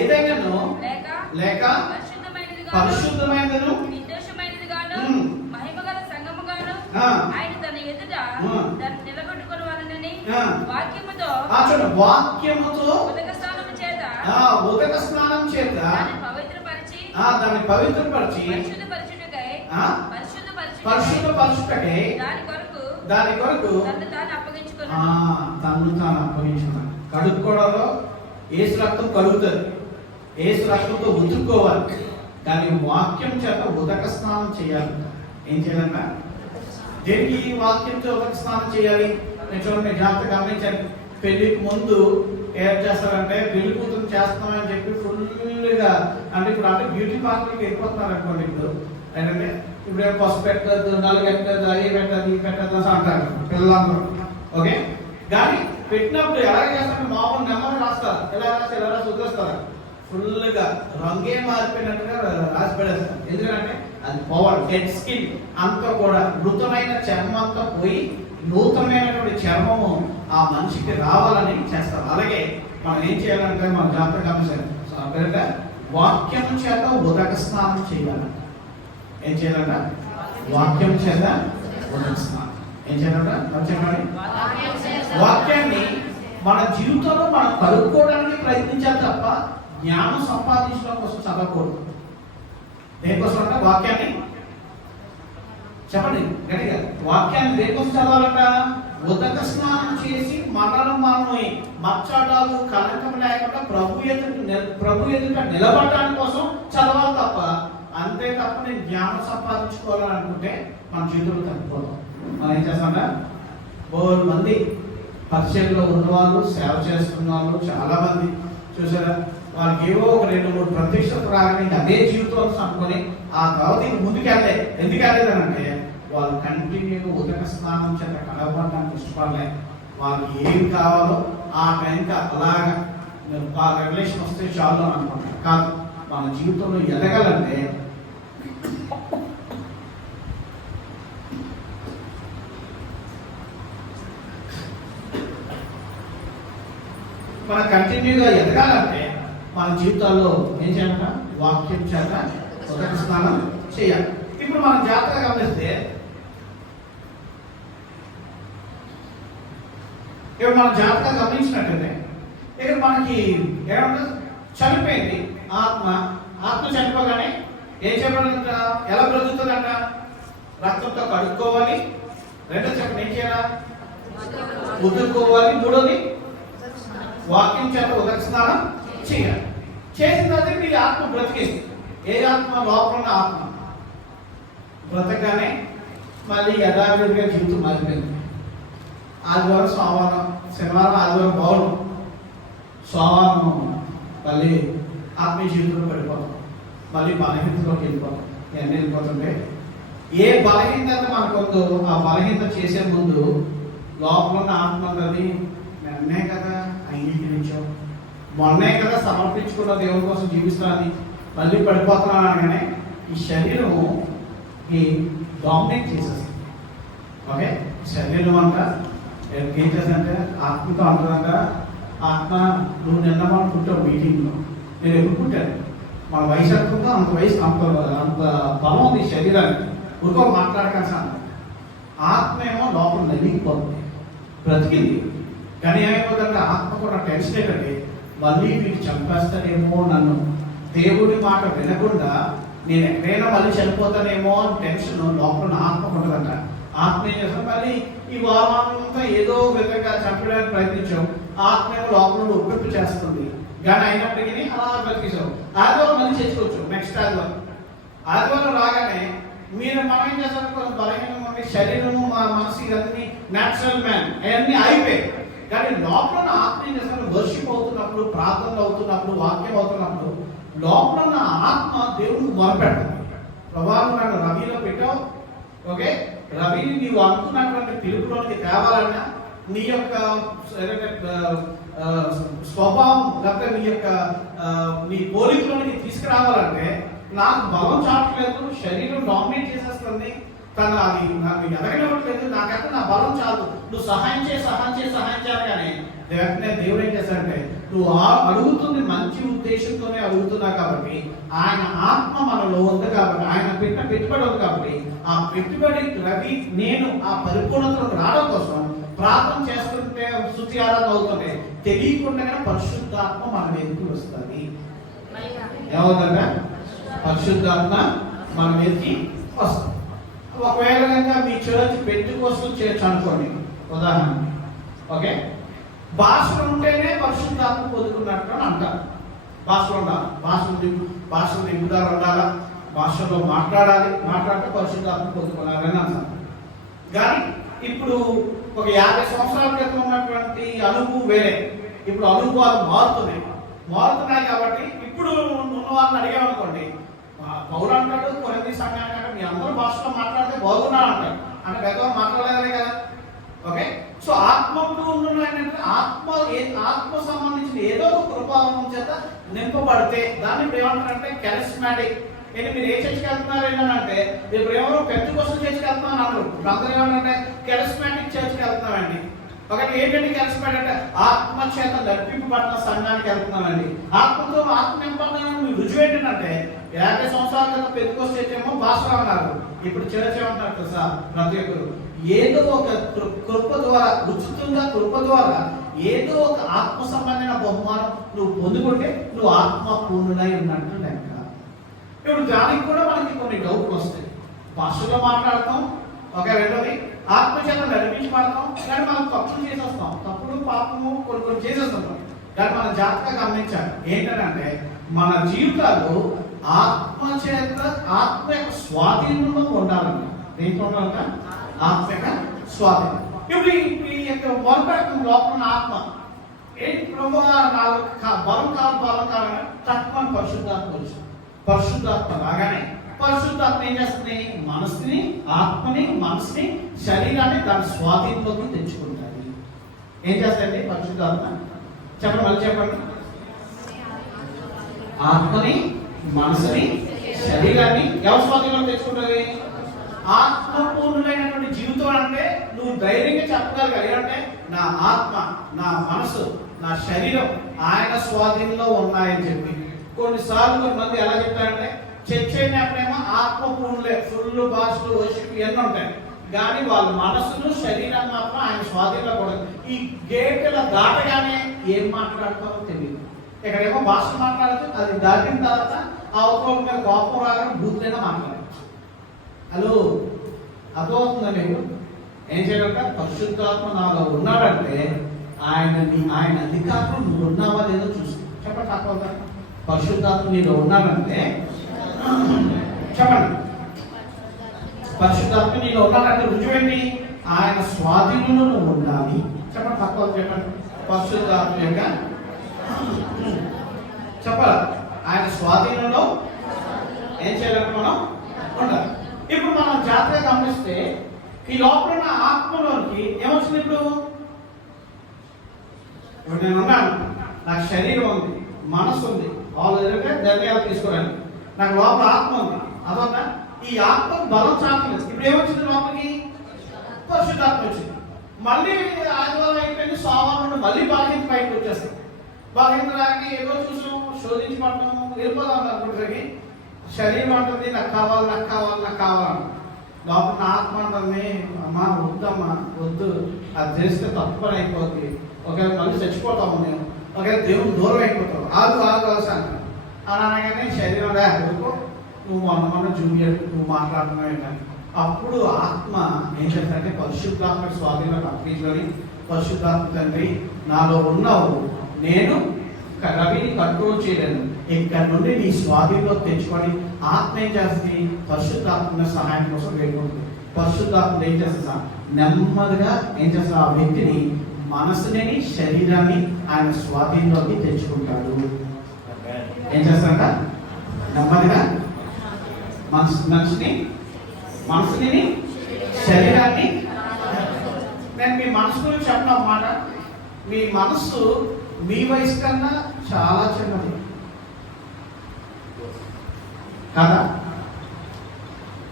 ఏదైనాను లేక పరిశుద్ధమైనదిగాను నిర్దోషమైనదిగాను మహిమగల సంగముగాను ఆయన తన ఎదుట దాన్ని నిలబెట్టుకొనవలెనని వాక్యముతో చూడండి, వాక్యముతో ఉదక స్నానము చేత ఉదక స్నానం చేత దాన్ని పవిత్రపరిచి పరిశుద్ధపరచుటకై దాని కొరకు తను తాను అప్పగించుకున్నాను. కడుక్కోవడంలో ఏసు రక్తం కడుగుతుంది, ఏసు రక్తంతో ఉతుక్కోవాలి. కానీ వాక్యం చేత ఉదక స్నానం చేయాలి. ఏం చేయాలంట? దేనికి వాక్యంతో ఉదక స్నానం చేయాలి? నేను చూడండి, జాగ్రత్త గమనించండి. పెళ్లికి ముందు ఏం చేస్తారంటే పెళ్లి కూతురు చేస్తామని చెప్పి ఫుల్గా అంటే బ్యూటీ పార్లర్కి వెళ్ళిపోతున్నారు అనుకోండి. ఇప్పుడు ఏంటంటే ఇప్పుడు పసుపు పెట్టద్దు, నలుగు పెట్టద్దు, అవి పెట్టద్దు, ఇవి పెట్టద్దు అంటారు పిల్లలందరూ. ఓకే, కానీ పెట్టినప్పుడు ఎలాగ చేస్తారంటే మామూలు నెమ్మది రాస్తారు. ఎలా రాసి వదిలేస్తారు. ఫుల్గా రంగే మారిపోయినట్టుగా రాసి పెడేస్తారు. ఎందుకంటే అది పవర్ డెడ్ స్కిన్ అంతా కూడా మృతమైన చర్మం అంతా పోయి నూతనమైనటువంటి చర్మము ఆ మనిషికి రావాలని చేస్తారు. అలాగే మనం ఏం చేయాలంటే మన జాగ్రత్త గమనించాలి. వాక్యం చేత ఉదక స్నానం చేయాలంట. ఏం చేయాలంట? వాక్యం చేత ఉదక స్నానం. ఏం చేయాలంట? చెప్పండి. వాక్యాన్ని మన జీవితంలో మనం కలుపుకోవడానికి ప్రయత్నించాలి తప్ప జ్ఞానం సంపాదించడం కోసం చదవకూడదు. దేనికోసం అంటే వాక్యాన్ని చెప్పండి గట్టిగా. వాక్యాన్ని దేనికోసం చదవాలంట? ఉదక స్నానం చేసి మనల్ని మచ్చడాలు కలకం లేకుండా ప్రభు ఎదుట నిలబడటానికి కోసం చదవాలి తప్ప, అంతే తప్ప నేను జ్ఞానం సంపాదించుకోవాలని అనుకుంటే మన జీవితంలో తగ్గిపోతాం. మనం ఏం చేస్తామంటే బోల్ మంది పరిచయంలో ఉన్నవాళ్ళు, సేవ చేస్తున్న వాళ్ళు చాలా మంది చూసారా, వాళ్ళకి ఏవో ఒక 2-3 ప్రత్యక్షత రాగానే అదే జీవితం అనుకొని ఆ తర్వాత ఇంక ముందుకు వెళ్ళే. ఎందుకు వెళ్ళలేదనంటే వాళ్ళు కంటిన్యూగా ఉదక స్నానం చేత కలవడానికి ఇష్టపడలే. వాళ్ళకి ఏం కావాలో ఆ టైంకి అలాగా ఆ రెవల్యూషన్ వస్తే చాలు అని అనుకుంటారు. కాదు, మన జీవితంలో ఎదగాలంటే మన కంటిన్యూగా ఎదగాలంటే మన జీవితాల్లో ఏం చేయాలంట? వాక్యం చేత ఉదక స్నానం చేయాలి. ఇప్పుడు మనం జాగ్రత్తగా గమనిస్తే ఇక్కడ మనం జాగ్రత్తగా గమనించినట్టయితే ఇక్కడ మనకి ఏమంటారు? చనిపోయింది ఆత్మ చనిపోగానే ఏం చెప్పాలంట? ఎలా బ్రతుకుతుందంట? రక్తంతో కడుక్కోవాలి. రెండో చెప్పండి, ఏం చేయాలా? ఉతుక్కోవాలి. మూడోది వాక్యం చేత ఉదక స్నానం చేయాలి. చేసిన తర్వాత మీ ఆత్మ బ్రతికింది. ఏ ఆత్మ? లోపల ఉన్న ఆత్మ బ్రతకగానే మళ్ళీ యథావిధిగా జీవితం మారిపోయింది. ఆదివారం సోమవారం, శనివారం ఆదివారం పౌర్ణం, సోమవారం మళ్ళీ ఆత్మీయ జీవితంలో పడిపోతాం. మళ్ళీ బలహీనతలోకి వెళ్ళిపోతాం. ఇవన్నీ వెళ్ళిపోతుంటే ఏ బలహీనత మనకు ఆ బలహీనత చేసే ముందు లోపల ఉన్న ఆత్మ ఉన్నది. నిన్నే కదా అంగీకరించాం, మొన్నే కదా సమర్పించుకున్న దేవుని కోసం జీవిస్తానని మళ్ళీ పడిపోతున్నాను అనగానే ఈ శరీరము ఈ డామినేట్ చేసేస్తుంది. ఓకే, శరీరం అంట ఏం చేస్తుందంటే ఆత్మతో అంటుందంట, ఆత్మ నువ్వు నిన్న మనం పుట్టావు మీటింగ్లో, నేను ఎప్పుడు పుట్టాను, మన వయసు ఎంతుందో అంత వయసు అంత బలం ఉంది శరీరానికి. ఊరుకో మాట్లాడకాల్సి అంత ఆత్మ ఏమో లోపల నలిగిపోతుంది, బ్రతికింది. కానీ ఏమైపోతుందంటే ఆత్మ కూడా టెన్షన్ ఏంటంటే మళ్ళీ వీళ్ళు చంపేస్తానేమో, నన్ను దేవుడి మాట వినకుండా నేను ఎక్కడైనా మళ్ళీ చనిపోతానేమో అని టెన్షన్ లోపల ఆత్మ ఉండదంట. ఆత్మ ఏం చేస్తాం? మళ్ళీ ఈ వారాంతా ఏదో విధంగా చంపడానికి ప్రయత్నించాం. ఆత్మ ఏమో లోపల ఒప్పింపు చేస్తుంది. కానీ అయినప్పటికీ అలా బ్రతికించాం. ఆదివారం మళ్ళీ చేసుకోవచ్చు. నెక్స్ట్ ఆదివారం రాగానే మనం ఏం చేస్తాం? బలహీనంగా ఉండి శరీరము మనసు ఇవన్నీ న్యాచురల్ మ్యాన్ అవన్నీ అయిపోయాయి. కానీ లోపల ఆత్మ ఏం చేస్తాను? వర్షిప్ అవుతున్నప్పుడు, ప్రార్థనలు అవుతున్నప్పుడు, వాక్యం అవుతున్నప్పుడు లోపల ఉన్న ఆత్మ దేవుడికి మొరపెడుతుంది. ప్రభావం నన్ను రవిలో పెట్టావు. ఓకే, రవిని నీవు అనుకున్నటువంటి పిలుపులోనికి తేవాలన్నా, నీ యొక్క స్వభావం లేకపోతే నీ పోలికలోనికి తీసుకురావాలంటే నాకు బలం చాటలేదు, శరీరం డామినేట్ చేసేస్తుంది, తను అది నాకు ఎదగనివ్వట్లేదు, నాకైతే నా బలం చాలు, నువ్వు సహాయం చేయాలి. కానీ వెంటనే దేవుడు ఏం చేశాడంటే, నువ్వు అడుగుతుంది మంచి ఉద్దేశంతోనే అడుగుతున్నావు కాబట్టి, ఆయన ఆత్మ మనలో ఉంది కాబట్టి, ఆయన పెట్టిన పెట్టుబడి ఉంది కాబట్టి, ఆ పెట్టుబడి రవి నేను ఆ పరిపూర్ణతలకు రావడం కోసం ప్రార్థన చేస్తుంటే, స్తుతి ఆరాధన అవుతుంటే తెలియకుండానే పరిశుద్ధాత్మ మన మీదకి వస్తుంది. ఏమవుతుందా? పరిశుద్ధాత్మ మన మీదకి వస్తుంది. ఒకవేళ కనుక మీ చర్చ్ పెంటెకోస్తల్ చర్చ్ అనుకోండి ఉదాహరణ, ఓకే, భాషలు ఉంటేనే పరిశుద్ధాత్మ పొందుకున్నట్టు అని అంటారు. భాషలు ఉండాలి, భాషలు నింపుదాలు ఉండాలా, భాషలో మాట్లాడితే పరిశుద్ధాత్మ పొందుకున్నారని అంటారు. కానీ ఇప్పుడు ఒక 50 సంవత్సరాల క్రితం ఉన్నటువంటి అనుభవం వేరే, ఇప్పుడు అనుభవాలు మారుతున్నాయి కాబట్టి ఇప్పుడు ఉన్న వాళ్ళని అడిగామనుకోండి, పౌరు అంటాడు కొరింథీ సంఘానికి అంటే మీ అందరూ భాషలో మాట్లాడితే బాగున్నారు అంటారు. అంటే పెద్దవాళ్ళు మాట్లాడలేదే కదా. ఓకే, సో ఆత్మకు ఆత్మ సంబంధించిన ఏదో ఒక కృపావరం చేత నింపబడితే దాన్ని ఇప్పుడు ఏమంటారంటే కెరిస్మాటిక్. మీరు ఏ చర్చకి వెళ్తున్నారు ఏంటంటే, ఇప్పుడు ఎవరో పెంటెకోస్తల్ చర్చకి వెళ్తున్నాను అన్నారు, ఇప్పుడు అందరూ ఏమంటే కెరిస్మాటిక్ చర్చకి వెళ్తున్నామండి. ఒకటి ఏంటంటే కెరిస్మాటిక్ అంటే ఆత్మ చేత నడిపింపబడిన సంఘానికి వెళ్తున్నామండి. ఆత్మతో ఆత్మ నింపబడిన రుజువు ఏంటంటే 50 సంవత్సరాల క్రితం పెంటెకోస్తల్ చర్చ్ ఏమో భాషలో అన్నారు, ఇప్పుడు చర్చ్ ఏమంటారు తెలుసా? ప్రతి ఒక్కరు ఏదో ఒక కృప ద్వారా, ఉచితంగా కృప ద్వారా ఏదో ఒక ఆత్మ సంబంధమైన బహుమానం నువ్వు పొందుకుంటే నువ్వు ఆత్మ పూర్ణులై ఉన్నట్టు లెక్క. ఇప్పుడు దానికి కూడా మనకి కొన్ని డౌట్లు వస్తాయి. భాషలో మాట్లాడతాం, ఒక రెండోది ఆత్మ చేత నడిపించబడతాం, కానీ మనం తప్పులు చేసేస్తాం, తప్పుడు పాపము కొన్ని చేసేస్తాం. కానీ మనం జాగ్రత్తగా గమనించాలి ఏంటంటే, మన జీవితాల్లో ఆత్మ చేత ఆత్మ యొక్క స్వాధీనంలో ఉండాలన్న. దేంట్లో ఉండాలంట? ఆత్మ యొక్క స్వాధీనం. ఇప్పుడు ఈ యొక్క మొదటి లోపల ఆత్మ ఏంటి? ప్రభు బలం కావాలని తక్కువ పరిశుద్ధాత్మ రాగానే పరిశుద్ధాత్మ ఏం చేస్తుంది? మనసుని శరీరాన్ని దాని స్వాధీనంలోకి తెచ్చుకుంటుంది. ఏం చేస్తాయండి పరిశుద్ధాత్మ? చెప్పండి, మళ్ళీ చెప్పండి. ఆత్మని, మనసుని, శరీరాన్ని ఎవరి స్వాధీనంలో తెచ్చుకుంటుంది? ఆత్మపూర్ణమైనటువంటి జీవితం అంటే నువ్వు ధైర్యంగా చెప్పగలగాలి అంటే నా ఆత్మ, నా మనసు, నా శరీరం ఆయన స్వాధీనంలో ఉన్నాయని చెప్పి. కొన్నిసార్లు కొంతమంది ఎలా చెప్తారంటే, చర్చ్ అయినప్పుడేమో ఆత్మపూర్ణులే, ఫుల్ భాషలు వర్షిప్ ఇవన్నీ ఉంటాయి, కానీ వాళ్ళ మనసును శరీరం మాత్రం ఆయన స్వాధీనంలో కూడా. ఈ గేట్ల దాటగానే ఏం మాట్లాడతారో తెలియదు. ఇక్కడేమో భాష మాట్లాడచ్చు, అది దాటిన తర్వాత ఆ ఒక్కొక్క మీద కోపం రాగానే బూతులైనా మాట్లాడచ్చు. హలో, అర్థమవుతుందా మీకు? ఏం చేయాలంటే పరిశుద్ధాత్మ నాలో ఉన్నాడంటే ఆయన అధికారం నువ్వు ఉన్నావా లేదో చూసుకో. చెప్పండి, తక్కువ పరిశుద్ధాత్మ నీలో ఉన్నాడంటే చెప్పండి, పరిశుద్ధాత్మ నీలో ఉన్నాడంటే రుజువేంటి? ఆయన స్వాధీనంలో నువ్వు ఉండాలి. చెప్పండి, తక్కువ చెప్పండి. పరిశుద్ధాత్మ యొక్క చెప్పాలి, ఆయన స్వాధీనంలో ఏం చేయాలంటే మనం ఉండాలి. ఇప్పుడు మనం జాగ్రత్తగా గమనిస్తే ఈ లోపల ఆత్మలోనికి ఏమొచ్చింది? ఇప్పుడు నేను ఉన్నాను, నాకు శరీరం ఉంది, మనసు ఉంది, వాళ్ళు ఏంటంటే నిర్ణయాలు తీసుకోవడానికి నాకు లోపల ఆత్మ ఉంది. అదొక ఈ ఆత్మకు బలం చాలలేదు. ఇప్పుడు ఏమొచ్చింది? లోపలికి పరిశుద్ధాత్మ వచ్చింది. మళ్ళీ ఆదివారం అయిపోయింది, సోమవారం నుండి మళ్ళీ బలహీన బయటకు వచ్చేస్తాం. బలహీనరాకి ఏదో చూసాం, శోధించి పడటం, వెళ్ళిపోదాం అనుకుంటే శరీరం అంటుంది నాకు కావాలని. లోపల ఆత్మ అంటుంది అమ్మా వద్దమ్మా వద్దు, అది చేస్తే తప్పు అయిపోద్ది, ఒకవేళ మళ్ళీ చచ్చిపోతాము నేను, ఒకవేళ దేవుడు దూరం అయిపోతావు, ఆగు అంటాను. అనగానే శరీరం లేకపోతే నువ్వు మొన్న జూనియర్ నువ్వు మాట్లాడుతున్నావు ఏంటని. అప్పుడు ఆత్మ ఏం చేస్తాడంటే పరిశుద్ధాత్మ స్వాధీనంలో అప్పగించుకొని, పరిశుద్ధాత్మ తండ్రి నాలో ఉన్నావు, నేను రవిని కంట్రోల్ చేయలేను, ఇక్కడ నుండి నీ స్వాధీనంలో తెచ్చుకొని ఆత్మ ఏం చేస్తుంది? పరిశుద్ధాత్మ సహాయం కోసం వేడుకుంటుంది. పరిశుద్ధాత్మ ఏం చేస్తా? నెమ్మదిగా ఏం చేస్తా? ఆ వ్యక్తిని మనసుని, శరీరాన్ని ఆయన స్వాధీనంలోకి తెచ్చుకుంటాడు. ఏం చేస్తాడ? నెమ్మదిగా మనసుని, శరీరాన్ని. నేను మీ మనసు గురించి చెప్పిన మాట, మీ మనసు మీ వయసు కన్నా చాలా చిన్నది కదా.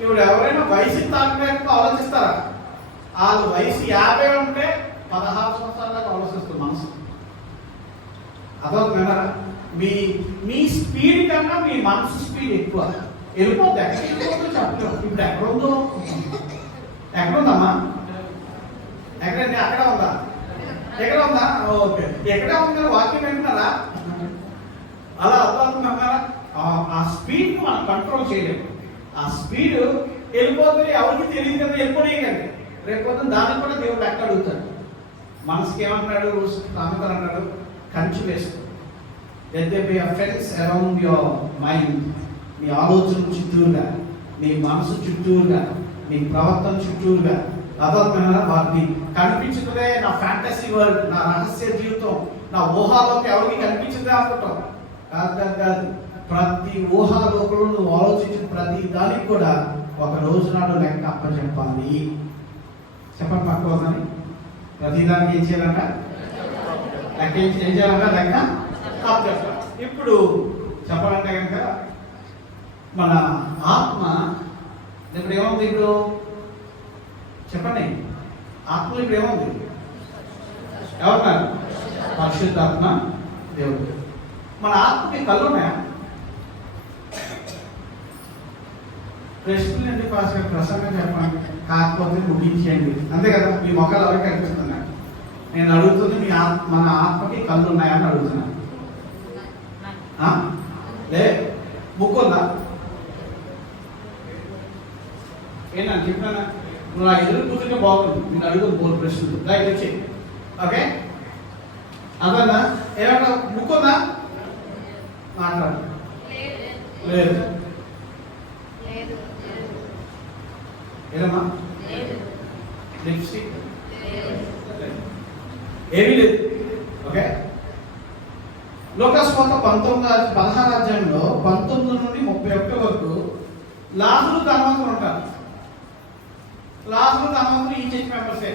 ఇప్పుడు ఎవరైనా వయసు తాగడానికి ఆలోచిస్తారా? వాళ్ళు వయసు 50 ఉంటే 16 సంవత్సరాలకు ఆలోచిస్తుంది మనసు. అదొక మీ స్పీడ్ కన్నా మీ మనసు స్పీడ్ ఎక్కువ. వెళ్ళిపోద్ది, ఎక్కడికి వెళ్ళిపోతుందో చెప్పలేము. ఇప్పుడు ఎక్కడుందమ్మా? ఎక్కడండి? అక్కడ ఉందా? ఎక్కడ ఉందా? ఓకే, ఎక్కడ ఉంది? వాక్యం వింటున్నారా? అలా అర్థమవుతున్నారా? ఆ స్పీడ్ మనం కంట్రోల్ చేయలేము. ఆ స్పీడ్ వెళ్ళిపోతుంది, ఎవరికి తెలియదు కదా, వెళ్ళిపోయాకండి. రేపు పొద్దున దానికి కూడా దేవుడు లెక్క అడుగుతాడు. మనసుకి ఏమంటాడు? సామెతలు అంటాడు, కంచి వేసుకో. Let there be a fence around your mind. నీ ఆలోచన చుట్టూరుగా, నీ మనసు చుట్టూరుగా, నీ ప్రవర్తన చుట్టూరుగా. అర్థమైనా? వాటిని కనిపించుకునే నా ఫ్యాంటసీ వరల్డ్, నా రహస్య జీవితం, నా ఊహాలోకి ఎవరికి కనిపించదే అనుకుంటాం. కాదు, ప్రతి ఊహాలోకంలో నువ్వు ఆలోచించిన ప్రతి దానికి కూడా ఒక రోజు నాడు లెక్క అప్పచెప్పాలి. చెప్పండి పక్కని. ప్రతి దానికి ఏం చేయాలంట? లెక్క ఏం చేయాలంట? లెక్క అప్పచెప్పాలి. ఇప్పుడు చెప్పాలంటే కనుక మన ఆత్మ ఇప్పుడు ఏముంది? ఇప్పుడు చెప్పండి, ఆత్మ ఇప్పుడు ఏముంది? ఎవరున్నారు? పరిశుద్ధాత్మ దేవుడు. మన ఆత్మకి కళ్ళు ఉన్నాయా? ప్రశ్నలు ఎందుకు ప్రసంగం చెప్పండి, కాకపోతే ముగించేయండి, అంతే కదా. మీ మొక్కలు ఎవరికి కనిపిస్తున్నాయి? నేను అడుగుతుంది మన ఆత్మకి కళ్ళు ఉన్నాయా అని అడుగుతున్నాను. లే, బుక్ ఉందా? ఏంటని చెప్పినా నువ్వు నా ఎదురు కూర్చుంటే బాగుంటుంది. నేను అడుగు బోల్ ప్రశ్నలు లైక్ వచ్చి. ఓకే, అదన్నా ఏమన్నా బుక్ ఉందా? మాట్లాడు. లేదు. ఏదమ్మా? లిప్స్టిక్ ఏమీ లేదు. ఓకే, లోకస్వార్త 16 అధ్యాయంలో 19 నుండి 31 వరకు లాజరు ధనవంతులు ఉంటారు. లాజరు ధనవంతులు ఈ చర్చ్ మెంబర్సే.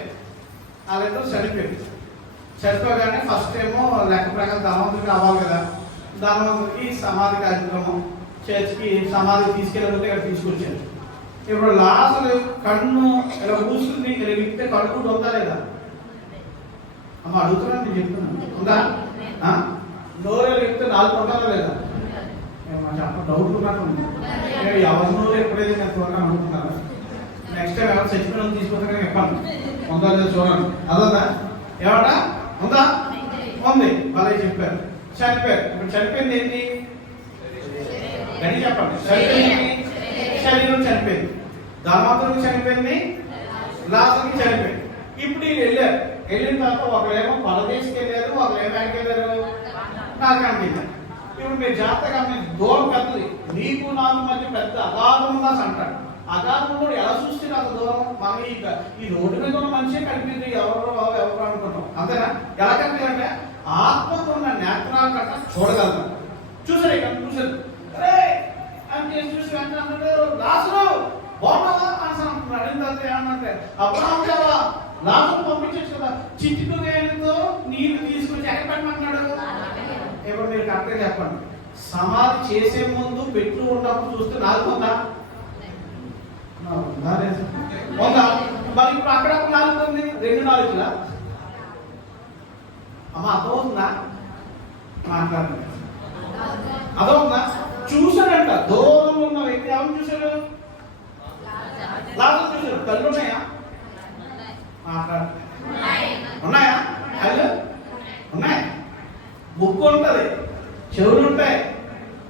వాళ్ళిద్దరూ చనిపోగానే ఫస్ట్ ఏమో లెక్క ప్రకారం ధనవంతుడికి రావాలి కదా. ధనవంతుడికి సమాధి కార్యక్రమం, చర్చ్కి సమాధి తీసుకెళ్ళకపోతే ఇక్కడ తీసుకొచ్చారు. ఇప్పుడు లాజరు కన్ను ఇలా కూర్చుంది, ఇలా విప్పితే కడుపు ఉందా లేదా? అమ్మ అడుగుతున్నాను, నేను చెప్తున్నాను. ఉందా? నోరు విప్పితే 4 ఉంటుందా లేదా? చెప్ప డౌట్ ఉన్నట్టు ఎవరి నోరు ఎప్పుడైతే నేను చూడగా అనుకుంటున్నాను. నెక్స్ట్ టైం ఎవరు చచ్చిపోయిన తీసుకుంటే చెప్పాను, ఉందా లేదా చూడండి. అదొందా? ఏమంటా? ఉందా? ఉంది. వాళ్ళే చెప్పారు. చనిపోయారు. ఇప్పుడు చనిపోయింది ఏంటి? గడి చెప్పండి. చనిపోయింది శరీరం చనిపోయింది. ధనవంతుడికి చనిపోయింది, లాజరుకి చనిపోయింది. ఇప్పుడు వీళ్ళు వెళ్ళారు. వెళ్ళిన తర్వాత ఒకరేమో పరదేశకి వెళ్ళారు, ఒకరేమో ఎక్కడికి వెళ్ళారు? నాకంటే. ఇప్పుడు మీరు జాగ్రత్తగా దూరం పెద్దది, నీకు నాకు మధ్య పెద్ద అగాధం ఉందా అంటాడు. అగాధంలో ఎలా చూస్తే అంత దూరం? మనం ఈ రోడ్డు మీద ఉన్న మనిషే కనిపింది, ఎవరు అనుకుంటాం. అంతేనా? ఎలా కనిపించంటే ఆత్మకు ఉన్న నేత్రాల కన్నా చూడగలరు. చూసారు, ఇక్కడ చూసారు అని చూసి వెంటనే లాజరు బాగున్నావా అని అంటున్నాడు. అడిగిన తర్వాత ఏమన్నంటే అబ్రహాము దేవా, లాజరు పంపించచ్చు కదా, చిటికు వేలుతో నీళ్లు తీసుకొచ్చి ఎక్కడ పెట్టమంటున్నాడు? ఇప్పుడు మీరు కరెక్ట్గా చెప్పండి. సమాధి చేసే ముందు పెట్టు ఉన్నప్పుడు చూస్తే 4 ఉందా? ఉందా? మరి ఇప్పుడు అక్కడప్పుడు 4 ఉంది, 2 4లా? అమ్మ అర్థమవుతుందా? మాట్లాడండి. అర్థమవుతుందా? చూశాడంట, దూరంలో ఉన్న వ్యక్తి ఎవరు చూశాడు? లాజరు చూశాడు. కళ్ళు ఉన్నాయా? మాట్లాడు. ఉన్నాయా? కళ్ళు ఉన్నాయి. ముక్కు ఉంటుంది, చెవులు ఉంటాయి,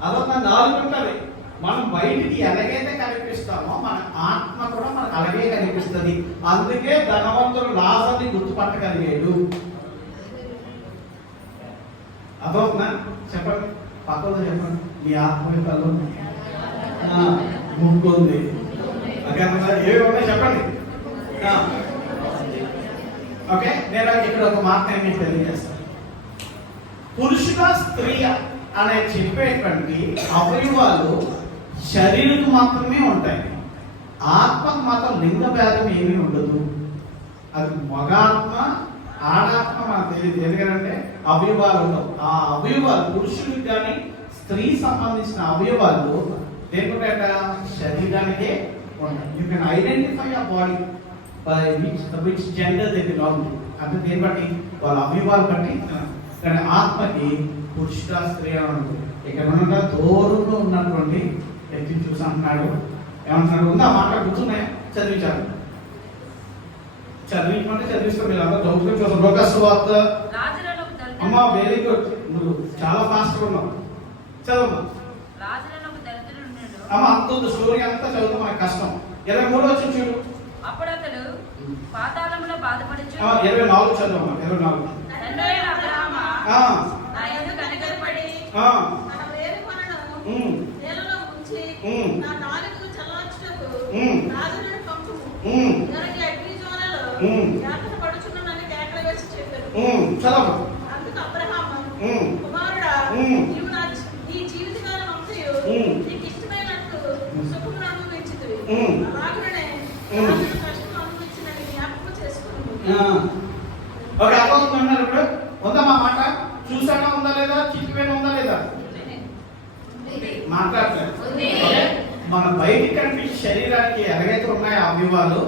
అదొక నాలుగు ఉంటుంది. మనం బయటికి ఎలాగైతే కనిపిస్తామో మన ఆత్మ కూడా మనకు అలాగే కనిపిస్తుంది. అందుకే ధనవంతుడు లాజరుని గుర్తుపట్టగలిగాడు. అదొకనా? చెప్పండి, పక్కన చెప్పండి. మీ ఆత్మ కళ్ళు ముక్కు ఉంది, ఏవి ఉన్నాయి చెప్పండి. ఓకే, నేను ఇక్కడ ఒక మాట మీకు తెలియజేస్తాను. పురుషుల స్త్రీ అనే చెప్పేటువంటి అవయవాలు శరీరకు మాత్రమే ఉంటాయి. ఆత్మకు మాత్రం లింగ భేదం ఏమీ ఉండదు. అది మగాత్మ ఆడాత్మ మనకు తెలియదు. ఎందుకంటే అవయవాలు ఉండవు. ఆ అవయవాలు పురుషుడికి కానీ స్త్రీ సంబంధించిన అవయవాలు దేనికంటే శరీరానికే ఉంటారు. యూ కెన్ ఐడెంటిఫై ఆ body by which gender they belong to. అంటే దేని బట్టి వాళ్ళ అవయవాలు బట్టి. కానీ ఆత్మకి పురుషుడ స్త్రీ అని ఉంటుంది. ఇక్కడ ఉన్న దూరంలో ఉన్నటువంటి వ్యక్తిని చూసి అంటున్నాడు, ఏమంటున్నాడు, ఉందా మాట గుర్తున్నాయా? చదివించారు, చదివించమంటే చదివిస్తాం. మీరు అందరూ చదువుకుని చూస్తాం. లోకస్ వార్త. అమ్మా వెరీ గుడ్, నువ్వు చాలా ఫాస్ట్గా ఉన్నావు. చదువు అమ్మ. అంత స్టోరీ అంతా చదువుతాం, మనకు కష్టం. 23 వచ్చిన చూడు. అప్పుడు అతడు పాతాళములో బాధపడుచు 24 చదువు. 24 నా యందు కనికరపడి నా వేరుకొనను నేలలో ఉంచి నా నాలుకను చల్లార్చుటకు రాజులను పంపుము. ఇతనికి అగ్ని జ్వాలలో యాతన పడుచున్న నన్ను కేకలు వేసి చెప్పారు. అందుకు అబ్రహాము, కుమారుడా, నీవు నీ జీవితకాలం అంతయు నీకు ఇష్టమైనట్టు సుఖమును అనుభవించితివి. అలాగనే రాజును కష్టం అనుభవించినని జ్ఞాపకం చేసుకున్నాను. ఓకే, అర్థమవుతున్నారు ఇప్పుడు? ఉందా మా మాట? చూసాడా ఉందా లేదా? చిక్కిపోయిన ఉందా లేదా? మాట్లాడలేదు. మన బయటికి కనిపించే శరీరానికి ఎలాగైతే ఉన్నాయో అవయవాలు,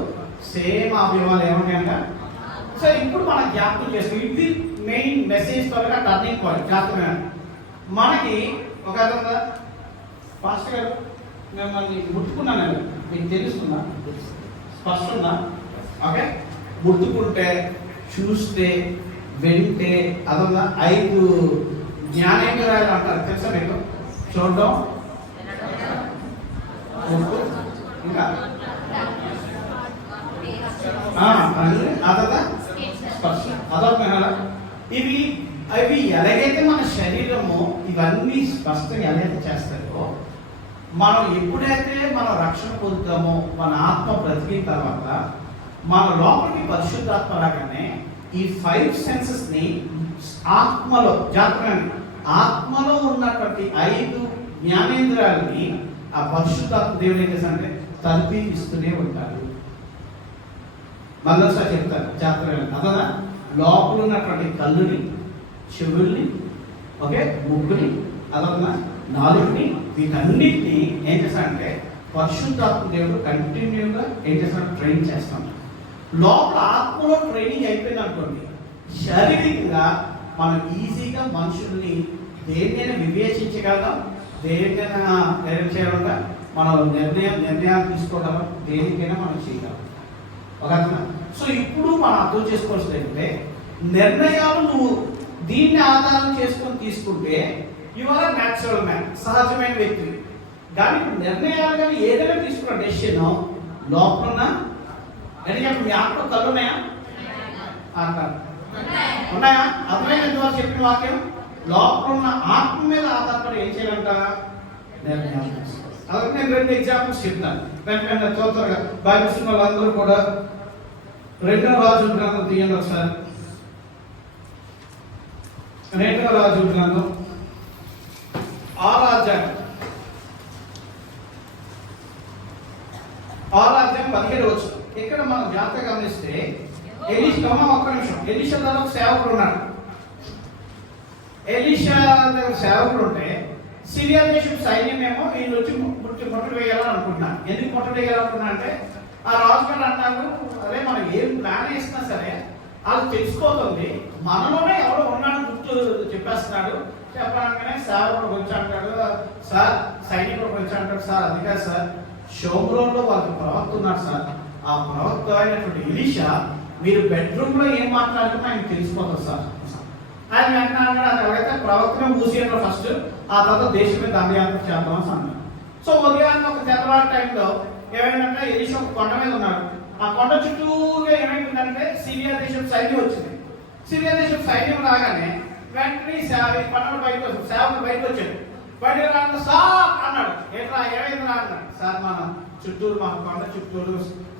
సేమ్ అవయవాలు ఏమున్నాయంట. సో ఇప్పుడు మనం జ్ఞాపకం చేసుకుని ఇది మెయిన్ మెసేజ్ త్వరగా టర్నింగ్ పాయింట్. జాగ్రత్తగా మనకి ఒక అర్థంగా ఫాస్ట్ గారు మిమ్మల్ని ముట్టుకున్నాను, మీకు తెలుస్తుందా? స్పష్టంగా ఓకే. ముట్టుకుంటే, చూస్తే, వింటే, అదన్నా 5 జ్ఞానేంద్రియాలు అంటారు, తెలుసా మీకు? చూడడం, ఇంకా అదన్నా స్పర్శ, అదొక ఇవి అవి ఎలాగైతే మన శరీరము ఇవన్నీ స్పష్టంగా ఎలాగైతే చేస్తాయో, మనం ఎప్పుడైతే మనం రక్షణ పొందుతామో, మన ఆత్మ బ్రతికిన తర్వాత మన లోపలికి పరిశుద్ధాత్మ రాగానే ఈ 5 సెన్సెస్ ని ఆత్మలో జాగ్రత్తగా, ఆత్మలో ఉన్నటువంటి 5 జ్ఞానేంద్రియాలని ఆ పరిశుద్ధాత్మ దేవుడు ఏం చేస్తారంటే తల్పి ఇస్తూనే ఉంటారు. మళ్ళీసారి చెప్తారు జాగ్రత్తగా. అదనా లోపల ఉన్నటువంటి కళ్ళుని, చెవుల్ని, ఓకే, ముగ్గుని, అదన్నా నాలుగుని, వీటన్నిటిని ఏం చేస్తాడంటే పరిశుద్ధాత్మ దేవుడు కంటిన్యూగా ఏం చేస్తాడు? ట్రైన్ చేస్తాం. లోపల ఆత్మలో ట్రైనింగ్ అయిపోయింది అనుకోండి, శారీరకంగా మనం ఈజీగా మనుషుల్ని దేనికైనా వివేచించగలం, దేనికైనా డైరెక్ట్ చేయకుండా మనం నిర్ణయాలు తీసుకోగలం, దేనికైనా మనం చేయగలం. ఒక సో ఇప్పుడు మనం అర్థం చేసుకోవాల్సింది ఏంటంటే, నిర్ణయాలు నువ్వు దీన్ని ఆధారం చేసుకొని తీసుకుంటే you are a natural man, సహజమైన వ్యక్తి. కానీ నిర్ణయాలు కానీ ఏదైనా తీసుకున్న డెసిషన్ లోపల ఎందుకంటే మీ ఆత్మ కళ్ళు ఉన్నాయా? అంటారు ఉన్నాయా? అర్థమైనందువల్ల చెప్పిన వాక్యం లోపల ఉన్న ఆత్మ మీద ఆధారపడి ఏం చేయాలంట? నిర్ణయాలు. అలాగే నేను 2 ఎగ్జాంపుల్స్ చెప్తాను వెంటనే త్వరగా. బైబిల్ ఉన్న వాళ్ళందరూ కూడా 2వ రాజుల గ్రంథం తీయండి ఒకసారి. 2వ రాజుల గ్రంథం 6వ అధ్యాయం 17 వచ్చు. ఇక్కడ మనం జాగ్రత్తగా గమనిస్తే ఎలీషా, ఒక్క నిమిషం, ఎలీషా దగ్గర ఒక సేవకుడు ఉన్నాడు. ఎలీషా దగ్గర సేవకుడు ఉంటే సిరియా దేశం సైన్యం ఏమో వీళ్ళు వచ్చి ముట్టడి వేయాలని అనుకుంటున్నాను. ఎందుకు ముట్టడి వేయాలనుకున్నా అంటే ఆ రాజుగారు అంటారు, అదే మనం ఏం ప్లాన్ వేసినా సరే వాళ్ళు తెలిసిపోతుంది, మనలోనే ఎవరో ఉన్నాడు గుర్తు చెప్పేస్తున్నాడు. చెప్పగానే సేవకుడు వచ్చి అంటాడు, సార్ సైనికుడు వచ్చి అంటాడు, సార్ అది కాదు సార్, షోమ్రోన్లో వాళ్ళకి ప్రవక్త ఉన్నాడు సార్, ఆ ప్రవక్త అయినటువంటి ఎలీషా మీరు బెడ్రూమ్ లో ఏం మాట్లాడుతున్నా ఆయన తెలిసిపోతుంది సార్. ఆయన వెంటనే అది ఎవరైతే ప్రవక్తనే మూసేయడం ఫస్ట్, ఆ తర్వాత దేశం మీద దండయాత్ర చేద్దామని అన్నాడు. సో ఉదయాన్నే ఒక తెల్లవారు టైంలో ఏమైందంటే ఎలీషా ఒక కొండ మీద ఉన్నాడు. ఆ కొండ చుట్టూగా ఏమైందంటే సిరియా దేశం సైన్యం వచ్చింది. సిరియా దేశం సైన్యం రాగానే వెంటనే పన్నెండు బయటకు వచ్చాడు, సేవకుడు బయటకు వచ్చాడు. బయటకు రాగానే సార్ అన్నాడు. ఏట్రా ఏమైందిరా అన్నాడు. సార్ మన చుట్టూరు, మా కొండ చుట్టూరు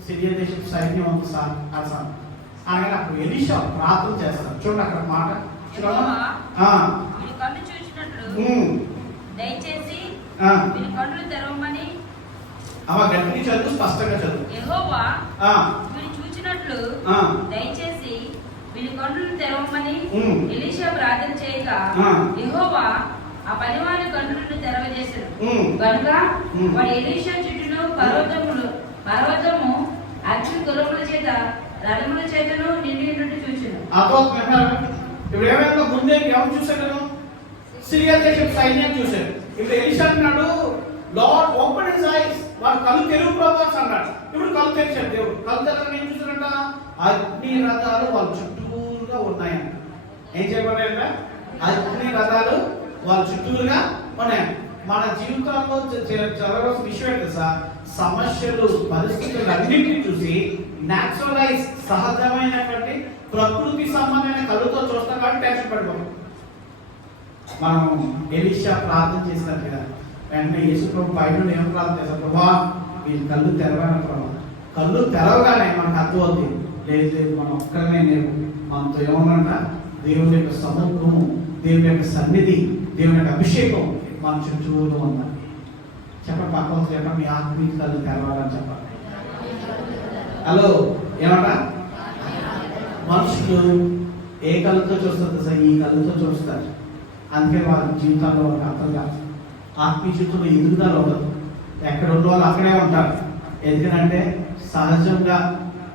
సిరియా దేశం సైన్యం ఉంది సార్ అన్నాడు. అనగానే అప్పుడు ఎలీషా ప్రార్థన చేస్తాడు. చూడండి అక్కడ మాట కళ్ళు చూసినట్లు దయచేసి కళ్ళు తెరవమని. గట్టిగా చదువు, స్పష్టంగా చదువు. యెహోవా వీడు చూచినట్లు దయచేసి వీడి కళ్ళు తెరవమని ఎలీషా ప్రార్థన చేయగా యెహోవా ఆ పనివాడి కన్నులను తెరవజేశాడు. కనుక వాడు ఎలీషా చుట్టూను పర్వతములు పర్వతము అగ్ని గుర్రముల చేత రథముల చేతను నిండి ఉన్నట్టు చూచెను. ఇప్పుడు ఏమైనా ముందే ఎవరు చూశాడు? సిరియా దేశం సైన్యం చూశాడు. ఇప్పుడు ఎలీషా అన్నాడు, లార్డ్ ఓపెన్ హిస్ ఐస్, వాడు కళ్ళు తెరువు ప్రభాస్ అన్నాడు. ఇప్పుడు కళ్ళు తెరిచాడు దేవుడు. కళ్ళు తెరవని ఏం చూసాడంట? అగ్ని రథాలు వాళ్ళ చుట్టూరుగా ఉన్నాయంట. ఏం చేయబడ్డాయంట? అగ్ని రథాలు వాళ్ళ చుట్టూరుగా ఉన్నాయంట. మన జీవితాల్లో జరగవలసిన విషయం ఏంటి సార్? సమస్యలు, పరిస్థితులు అన్నింటినీ చూసి న్యాచురలైజ్, సహజమైనటువంటి ప్రకృతి సంబంధమైన కళ్ళుతో చూస్తాం కాబట్టి టెన్షన్ పడిపోతాం. మనం ఎలీషా ప్రార్థన చేసినట్టుగా వెంటనే యేసుప్రభు పైన ఏం ప్రార్థన చేశారు? ప్రభా వీళ్ళు కళ్ళు తెరవని ప్రభావ. కళ్ళు తెరవగానే మనకు అర్థమవుతుంది, లేదు లేదు మనం ఒక్కడనే లేవు, మనతో ఏమన్నా దేవుని యొక్క సముద్రము, దేవుని యొక్క సన్నిధి, దేవుని యొక్క అభిషేకం మన చుట్టూరు ఉందని చెప్పండి. పక్కన చెప్పండి, మీ ఆత్మీయ కళ్ళు తెరవాలని చెప్పండి. హలో, ఏమంటా? మనుషులు ఏ కళ్ళతో చూస్తారు సార్? ఈ కళ్ళతో చూస్తారు. అందుకే వాళ్ళ జీవితాల్లో వాళ్ళకి అర్థం కాదు. ఆత్మీయ జీవితంలో ఎదుగుదల ఉండదు. ఎక్కడ ఉన్న వాళ్ళు అక్కడే ఉంటారు. ఎందుకంటే సహజంగా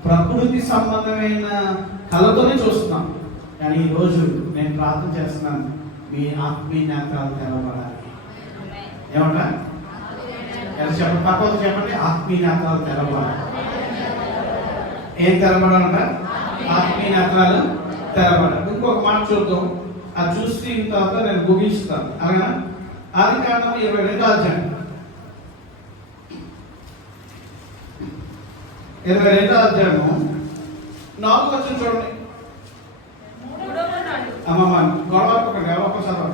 ప్రకృతి సంబంధమైన కళ్ళతోనే చూస్తున్నాం. కానీ ఈరోజు నేను ప్రార్థన చేస్తున్నాను, మీ ఆత్మీయ నేత్రాలు తెరవబడాలి. ఏమంటా? చెప్పండి, పక్కన చెప్పండి, ఆత్మీయ నేత్రాలు తెరవబడాలి. ఏం తెరవబడాలంట? ఆత్మీయ నేత్రాలు తెరవబడాలి. ఇంకొక మాట చూద్దాం, అది చూసి తర్వాత నేను ముగిస్తాను. అలాగా ఆదికాండం 22వ అధ్యాయం 22వ అధ్యాయము 4వ వచనం చూడండి. మూడవ నాడు అమ్మమ్మ గొడవపకండి, ఎవరొకసారి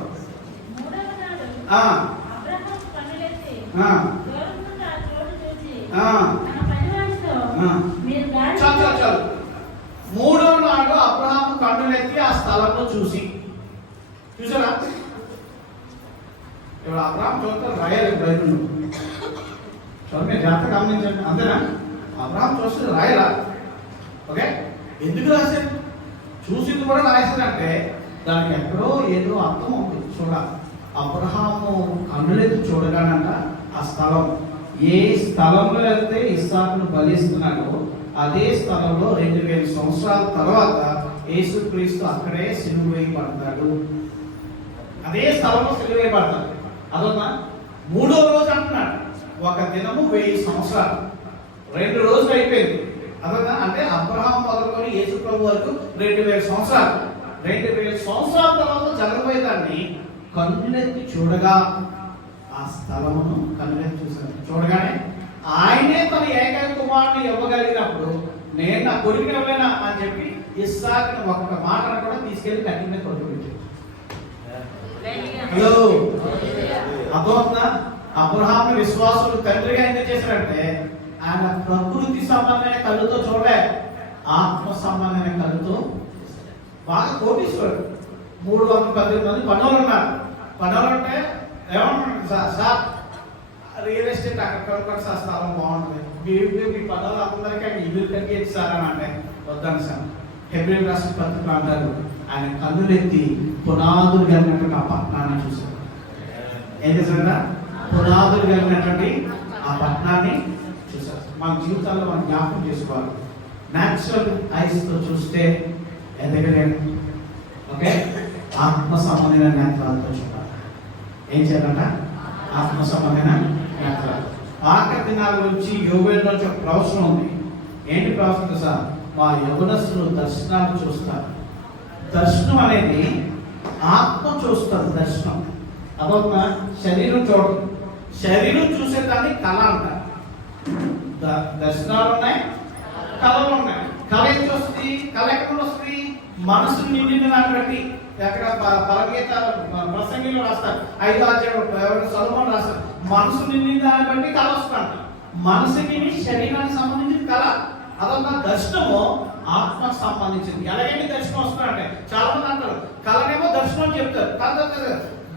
మూడవ నాడు ఆ అబ్రహాము కన్నులెత్తి ఆ దూరం నుండి ఆ చోటు చూచి ఆ తన పనివానితో ఆ. మీరు గాలి చాలు. 3వ నాడు అబ్రహాము కన్నులెత్తి ఆ స్థలంలో చూసారా? ఇప్పుడు అబ్రహాం చూస్తారు, రాయాలి బైబిల్ చూడండి, జాగ్రత్త గమనించండి. అంతేనా? అబ్రహాం చూస్తే రాయరా? ఓకే, ఎందుకు రాశారు? చూసింది కూడా రాశారంటే దానికి ఎక్కడో ఏదో అర్థం ఉంటుంది. చూడాలి. అబ్రహాము కన్నులెత్తి చూడగానంట ఆ స్థలం, ఏ స్థలంలో అయితే ఇస్సాకును బలిస్తున్నాడో అదే స్థలంలో 2000 సంవత్సరాల తర్వాత యేసుక్రీస్తు అక్కడే సిలువ వేయబడతాడు. అదే స్థలంలో సిలువ వేయబడతాడు. అదొక 3వ రోజు అంటున్నాడు. ఒక దినము 1000 సంవత్సరాలు, 2 రోజులు అయిపోయింది. అదొక అంటే అబ్రహాం మొదలుకొని యేసు ప్రభు వరకు 2000 సంవత్సరాలు. 2000 సంవత్సరాల తర్వాత జరగబోయేదాన్ని కన్నులెత్తి చూడగా ఆ స్థలమును కన్నులెత్తి చూశాడు. చూడగానే ఆయనే తన ఏకైక కుమారుని ఇవ్వగలిగినప్పుడు నేను నా కొడుకుని ఇవ్వలేనా అని చెప్పి ఇస్సాకుని ఒక్క మాటను కూడా తీసుకెళ్లి కట్టి మీద కొట్టుకుంటాడు. హలో, అర్థమవుతుందా? అబ్రహాము విశ్వాసులు తండ్రిగా ఎందుకు చేశారంటే ఆయన ప్రకృతి సంబంధమైన కళ్ళుతో చూడలే, ఆత్మ సంబంధమైన కళ్ళుతో. బాగా కోటీశ్వరుడు. 318 మంది పనులు ఉన్నారు. పనులు అంటే ఏమన్నా సార్ రియల్ ఎస్టేట్ అక్కడ కొనుక్కోండి సార్, స్థలం బాగుంటుంది, మీ పనులు అందరికీ ఆయన ఇల్లు కట్టేది సార్ అని అంటే వద్దాను సార్. హెబ్రీ రాష్ట్ర పత్రిక అంటారు, ఆయన కన్నులెత్తి పునాదులు కలిగినటువంటి ఆ పట్టణాన్ని చూశారు. ఏం చేశారా? పునాదులు కలిగినటువంటి ఆ పట్టణాన్ని చూశారు. మన జీవితాల్లో మనం జ్ఞాపకం చేసుకోవాలి. న్యాచురల్ ఐస్తో చూస్తే ఎదగలేదు. ఓకే, ఆత్మ సంబంధమైన నేత్రాలతో చూడాలి. ఏం చేయాలంట? ఆత్మ సంబంధమైన నేత్రాలు. ఆఖరి దినాల నుంచి యోవేలు నుంచి ఒక ప్రవచనం ఉంది. ఏంటి ప్రవచనం సార్? మా యవనస్తులు దర్శనాలు చూస్తారు. దర్శనం అనేది ఆత్మ చూస్తారు. దర్శనం అదొక శరీరం చూడదు. శరీరం చూసేదాన్ని కళ అంటారు. దర్శనాలు ఉన్నాయి, కళలు ఉన్నాయి. కళ ఏం చూస్తుంది? కళ ఎక్కడ వస్తుంది? మనసు నిండిన దాన్ని బట్టి. ఎక్కడ పరగీత ప్రసంగిలో రాస్తారు, 5వ అధ్యాయం సొలొమోను రాస్తారు, మనసు నిండిన దాన్ని బట్టి కళ వస్తుందంట. మనసుకి శరీరానికి సంబంధించిన కళ. అదొక దర్శనము ఆత్మకు సంబంధించింది. ఎలాగైనా దర్శనం వస్తుందంటే చాలా మంది అంటారు కళనేమో దర్శనం అని చెప్తారు. కాదు,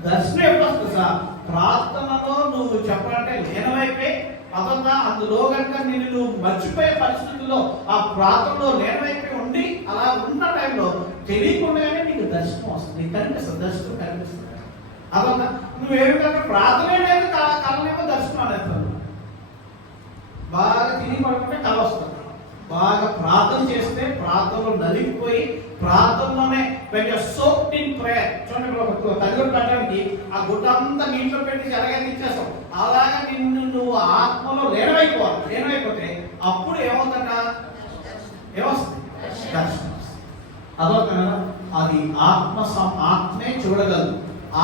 దర్శనం ఎప్పుడు వస్తుంది సార్? ప్రార్థనలో నువ్వు చెప్పాలంటే లీనమైపోయి అదంతా అందులో కనుక నువ్వు మర్చిపోయే పరిస్థితుల్లో ఆ ప్రాంతంలో లీనమైపోయి ఉండి అలా ఉన్న టైంలో తెలియకుండానే నీకు దర్శనం వస్తుంది, కనిపిస్తుంది, దర్శనం కనిపిస్తుంది. అదంతా నువ్వేమిటంటే ప్రార్థనే లేదు, కళనేమో దర్శనం అనేస్తారు. బాగా తిరిగి బాగా ప్రార్థన చేస్తే ప్రార్థనలో నలిగిపోయి ప్రార్థనలోనే సోక్డ్ ఇన్ ప్రేయర్. చూడండి, ఇప్పుడు తల్లి పెట్టడానికి ఆ గుడ్డ అంతా నీటిలో పెట్టి ఎలాగైతే ఇచ్చేస్తాం, అలాగా నిన్ను నువ్వు ఆత్మలో లీనమైపోవాలి. లీనమైపోతే అప్పుడు ఏమవుతుందట, ఏమొస్తుంది? దర్శనం. అదొకనా? అది ఆత్మే చూడగలదు,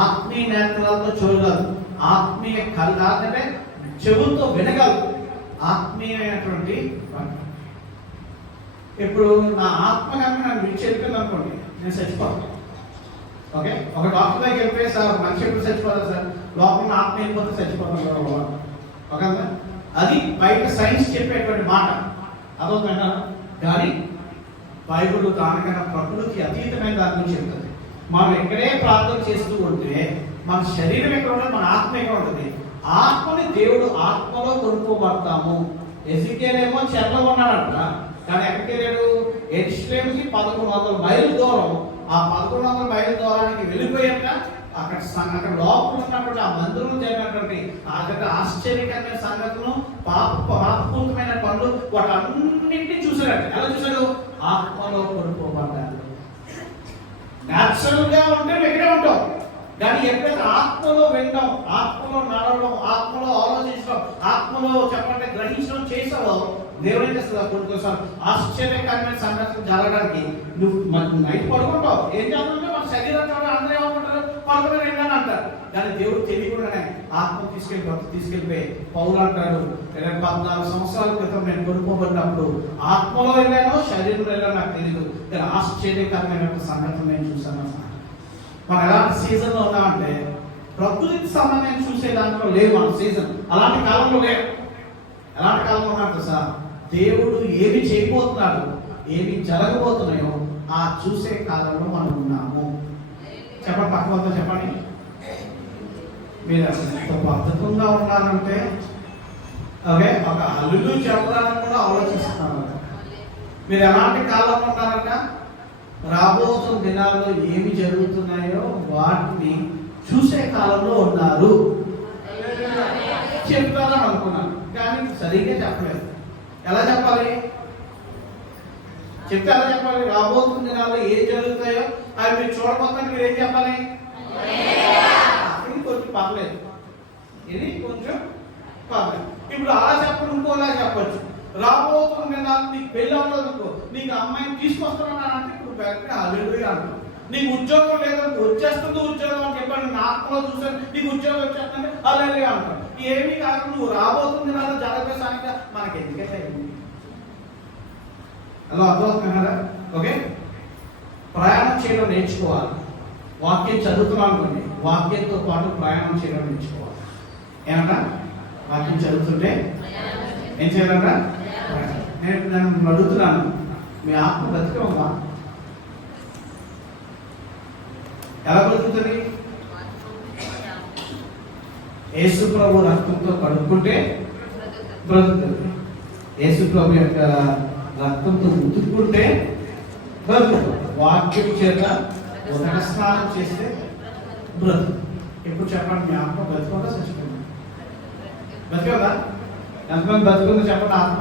ఆత్మీయ నేత్రాలతో చూడగలదు, ఆత్మీయ అంటే చెవులతో వినగలదు, ఆత్మీయమైనటువంటి. ఇప్పుడు నా ఆత్మ కనుక నన్ను విడిచెళ్ళిపోయింది అనుకోండి, నేను చచ్చిపోతాను. ఓకే, ఒక డాక్టర్ దగ్గర వెళ్ళిపోయి, సార్ మనిషి ఎప్పుడు చచ్చిపోతారు సార్, లోపల ఆత్మ వెళ్ళిపోతే చచ్చిపోతాను. ఓకే, అది బయట సైన్స్ చెప్పేటువంటి మాట. అదొకనా? కానీ బైబిల్ దానికన్నా ప్రకృతి అతీతమైన దాని గురించి చెప్తుంది. మనం ఎక్కడే ప్రార్థన చేస్తూ ఉంటే మన శరీరం ఎక్కడ ఉంటుంది, మన ఆత్మ ఎక్కడ ఉంటుంది. ఆత్మని దేవుడు ఆత్మలో కొనుక్కోబడతాము. ఎజికేలేమో చెరలో ఉన్నాడంట, కానీ ఎక్కడికి వెళ్ళాడు? ఎరుషలేముకి 1100 మైళ్ళ దూరం. ఆ 1100 మైళ్ళ దూరానికి వెళ్ళిపోయాక అక్కడ లోపల ఉన్నటువంటి ఆ మందిరంలో జరిగినటువంటి ఆశ్చర్యకరమైన సంగతులను, పాపపూరితమైన పనులు, వాటన్నింటినీ చూసాడు. ఎలా చూశాడు? ఆత్మలో కొనుక్కోబడ్డాడు. న్యాచురల్ గా ఉంటే ఎక్కడే ఉంటాం, కానీ ఎప్పుడైతే ఆత్మలో వినడం, ఆత్మలో నడవడం, ఆత్మలో ఆలోచించడం, ఆత్మలో చెప్పండి గ్రహించడం చేసావో, దేవుడు ఏం చేస్తుంది? కొన్నిసార్లు ఆశ్చర్యకరమైన సంగతులు జరగడానికి నువ్వు నైట్ పడుకుంటావు. ఏం చేస్తుంటే మన శరీరం అందరూ ఏమనుకుంటారు? పడుకుని ఏంటని అంటారు. కానీ దేవుడు తెలియకుండానే ఆత్మ తీసుకెళ్ళిపోయి పౌలు అంటాడు, 14 సంవత్సరాల క్రితం నేను కొనుక్కోబడినప్పుడు ఆత్మలో వెళ్ళాను, శరీరంలో వెళ్ళాను నాకు తెలియదు, కానీ ఆశ్చర్యకరమైన సంగతులు నేను చూసాను. మనం ఎలాంటి సీజన్లో ఉన్నామంటే ప్రకృతికి సంబంధించి చూసే దాంట్లో లేదు మన సీజన్. అలాంటి కాలంలో లేదు. ఎలాంటి కాలంలో ఉన్నాడు సార్? దేవుడు ఏమి చేయబోతున్నాడు, ఏమి జరగబోతున్నాయో ఆ చూసే కాలంలో మనం ఉన్నాము. చెప్పండి, పక్కన చెప్పండి. మీరు అసలు ఎంత బద్ధకంగా ఉన్నారంటే, ఓకే, ఒక అల్లులు చెప్పడానికి కూడా ఆలోచిస్తున్నారు. మీరు ఎలాంటి కాలంలో ఉన్నారంట? రాబోతున్న దినాల్లో ఏమి జరుగుతున్నాయో వాటిని చూసే కాలంలో ఉన్నారు. చెప్తారని అనుకున్నాను, కానీ సరిగ్గా చెప్పలేదు. ఎలా చెప్పాలి? చెప్తే ఎలా చెప్పాలి? రాబోతున్న దినాల్లో ఏం జరుగుతాయో అవి మీరు చూడబోతున్నా మీరు ఏం చెప్పాలి? ఇది కొంచెం పర్లేదు, ఇది కొంచెం పర్లేదు. ఇప్పుడు అలా చెప్పడం ఇంకోలా చెప్పచ్చు. రాబోతున్న దినాలు నీకు పెళ్ళి అవ్వదు, నీకు అమ్మాయిని తీసుకొస్తున్నాను అంటే ఇప్పుడు హల్లెలూయా అంటాం. నీకు ఉద్యోగం లేదనుకో, వచ్చేస్తుంది ఉద్యోగం అని చెప్పాను, నా ఆత్మలో చూసాను నీకు ఉద్యోగం వచ్చేస్తుందంటే హల్లెలూయా అంటాం. ఏమీ కాదు, నువ్వు రాబోతుంది నాలో జరగేసానిక మనకి ఎందుకంటే అలా అర్థమవుతుంది కదా. ఓకే, ప్రయాణం చేయడం నేర్చుకోవాలి. వాక్యం చదువుతున్నాం అనుకోండి, వాక్యంతో పాటు ప్రయాణం చేయడం నేర్చుకోవాలి. ఏమన్నా వాక్యం చదువుతుంటే ఏం చేయాలన్నా? నేను అడుగుతున్నాను, మీ ఆత్మ బ్రతికమ్మా? ఎలా బ్రతుకుతుంది? యేసు ప్రభు రక్తంతో కడుక్కుంటే బ్రతుకుతుంది. యేసు ప్రభు యొక్క రక్తంతో ఉతుక్కుంటే బ్రతుకుతుంది. వాక్యం చేత ఉదక స్నానం చేస్తే బ్రతుకు. ఎప్పుడు చెప్పండి, మీ ఆత్మ బ్రతుకుందా చచ్చిపోయింది? బ్రతికదా? ఎంతమంది బ్రతుకుందో చెప్పండి ఆత్మ.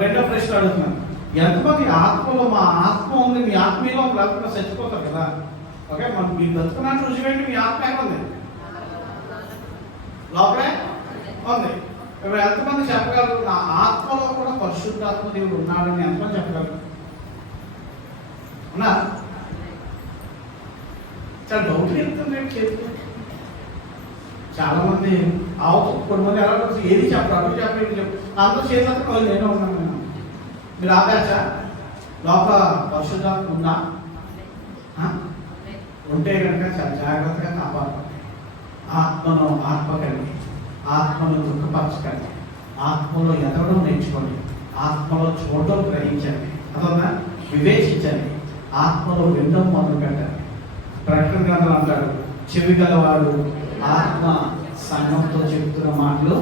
రెండో ప్రశ్న అడుగుతున్నాను, ఎంతమంది ఆత్మలో మా ఆత్మ ఉంది, మీ ఆత్మీయంలో బ్రతుకున్నా చచ్చిపోతారు కదా. ఓకే, మనం మీరు బ్రతుకున్నాను రుజువేంటి? మీ ఆత్మ ఎక్కడ ఉంది? లోపలే ఉంది. ఇప్పుడు ఎంతమంది చెప్పగలరు నా ఆత్మలో కూడా పరిశుద్ధాత్మ దేవుడు ఉన్నాడని? ఎంతమంది చెప్పగలరు? ఉన్నా? చాలా డౌట్ వెళ్తుంది చేతి. చాలా మంది కొంతమంది ఎలా ఏది చెప్పరు, అటు చెప్పి చెప్పు అందరూ చేసేందుకు నేను ఉన్నాను. మీరు ఆగాచా? లోపల పరిశుద్ధాత్మ ఉందా? ఉంటే కనుక చాలా జాగ్రత్తగా కాపాడాలి. ఆత్మను ఆత్మకండి, ఆత్మను దుఃఖపరచకండి, ఆత్మలో ఎదగడం నేర్చుకోండి, ఆత్మలో చూడడం గ్రహించండి, అదన్నా వివేచించండి, ఆత్మలో వినడం మొదలు పెట్టండి. ప్రకటన గ్రంథం అంటాడు, చెవి గలవాడు ఆత్మ సంఘంతో చెబుతున్న మాటలు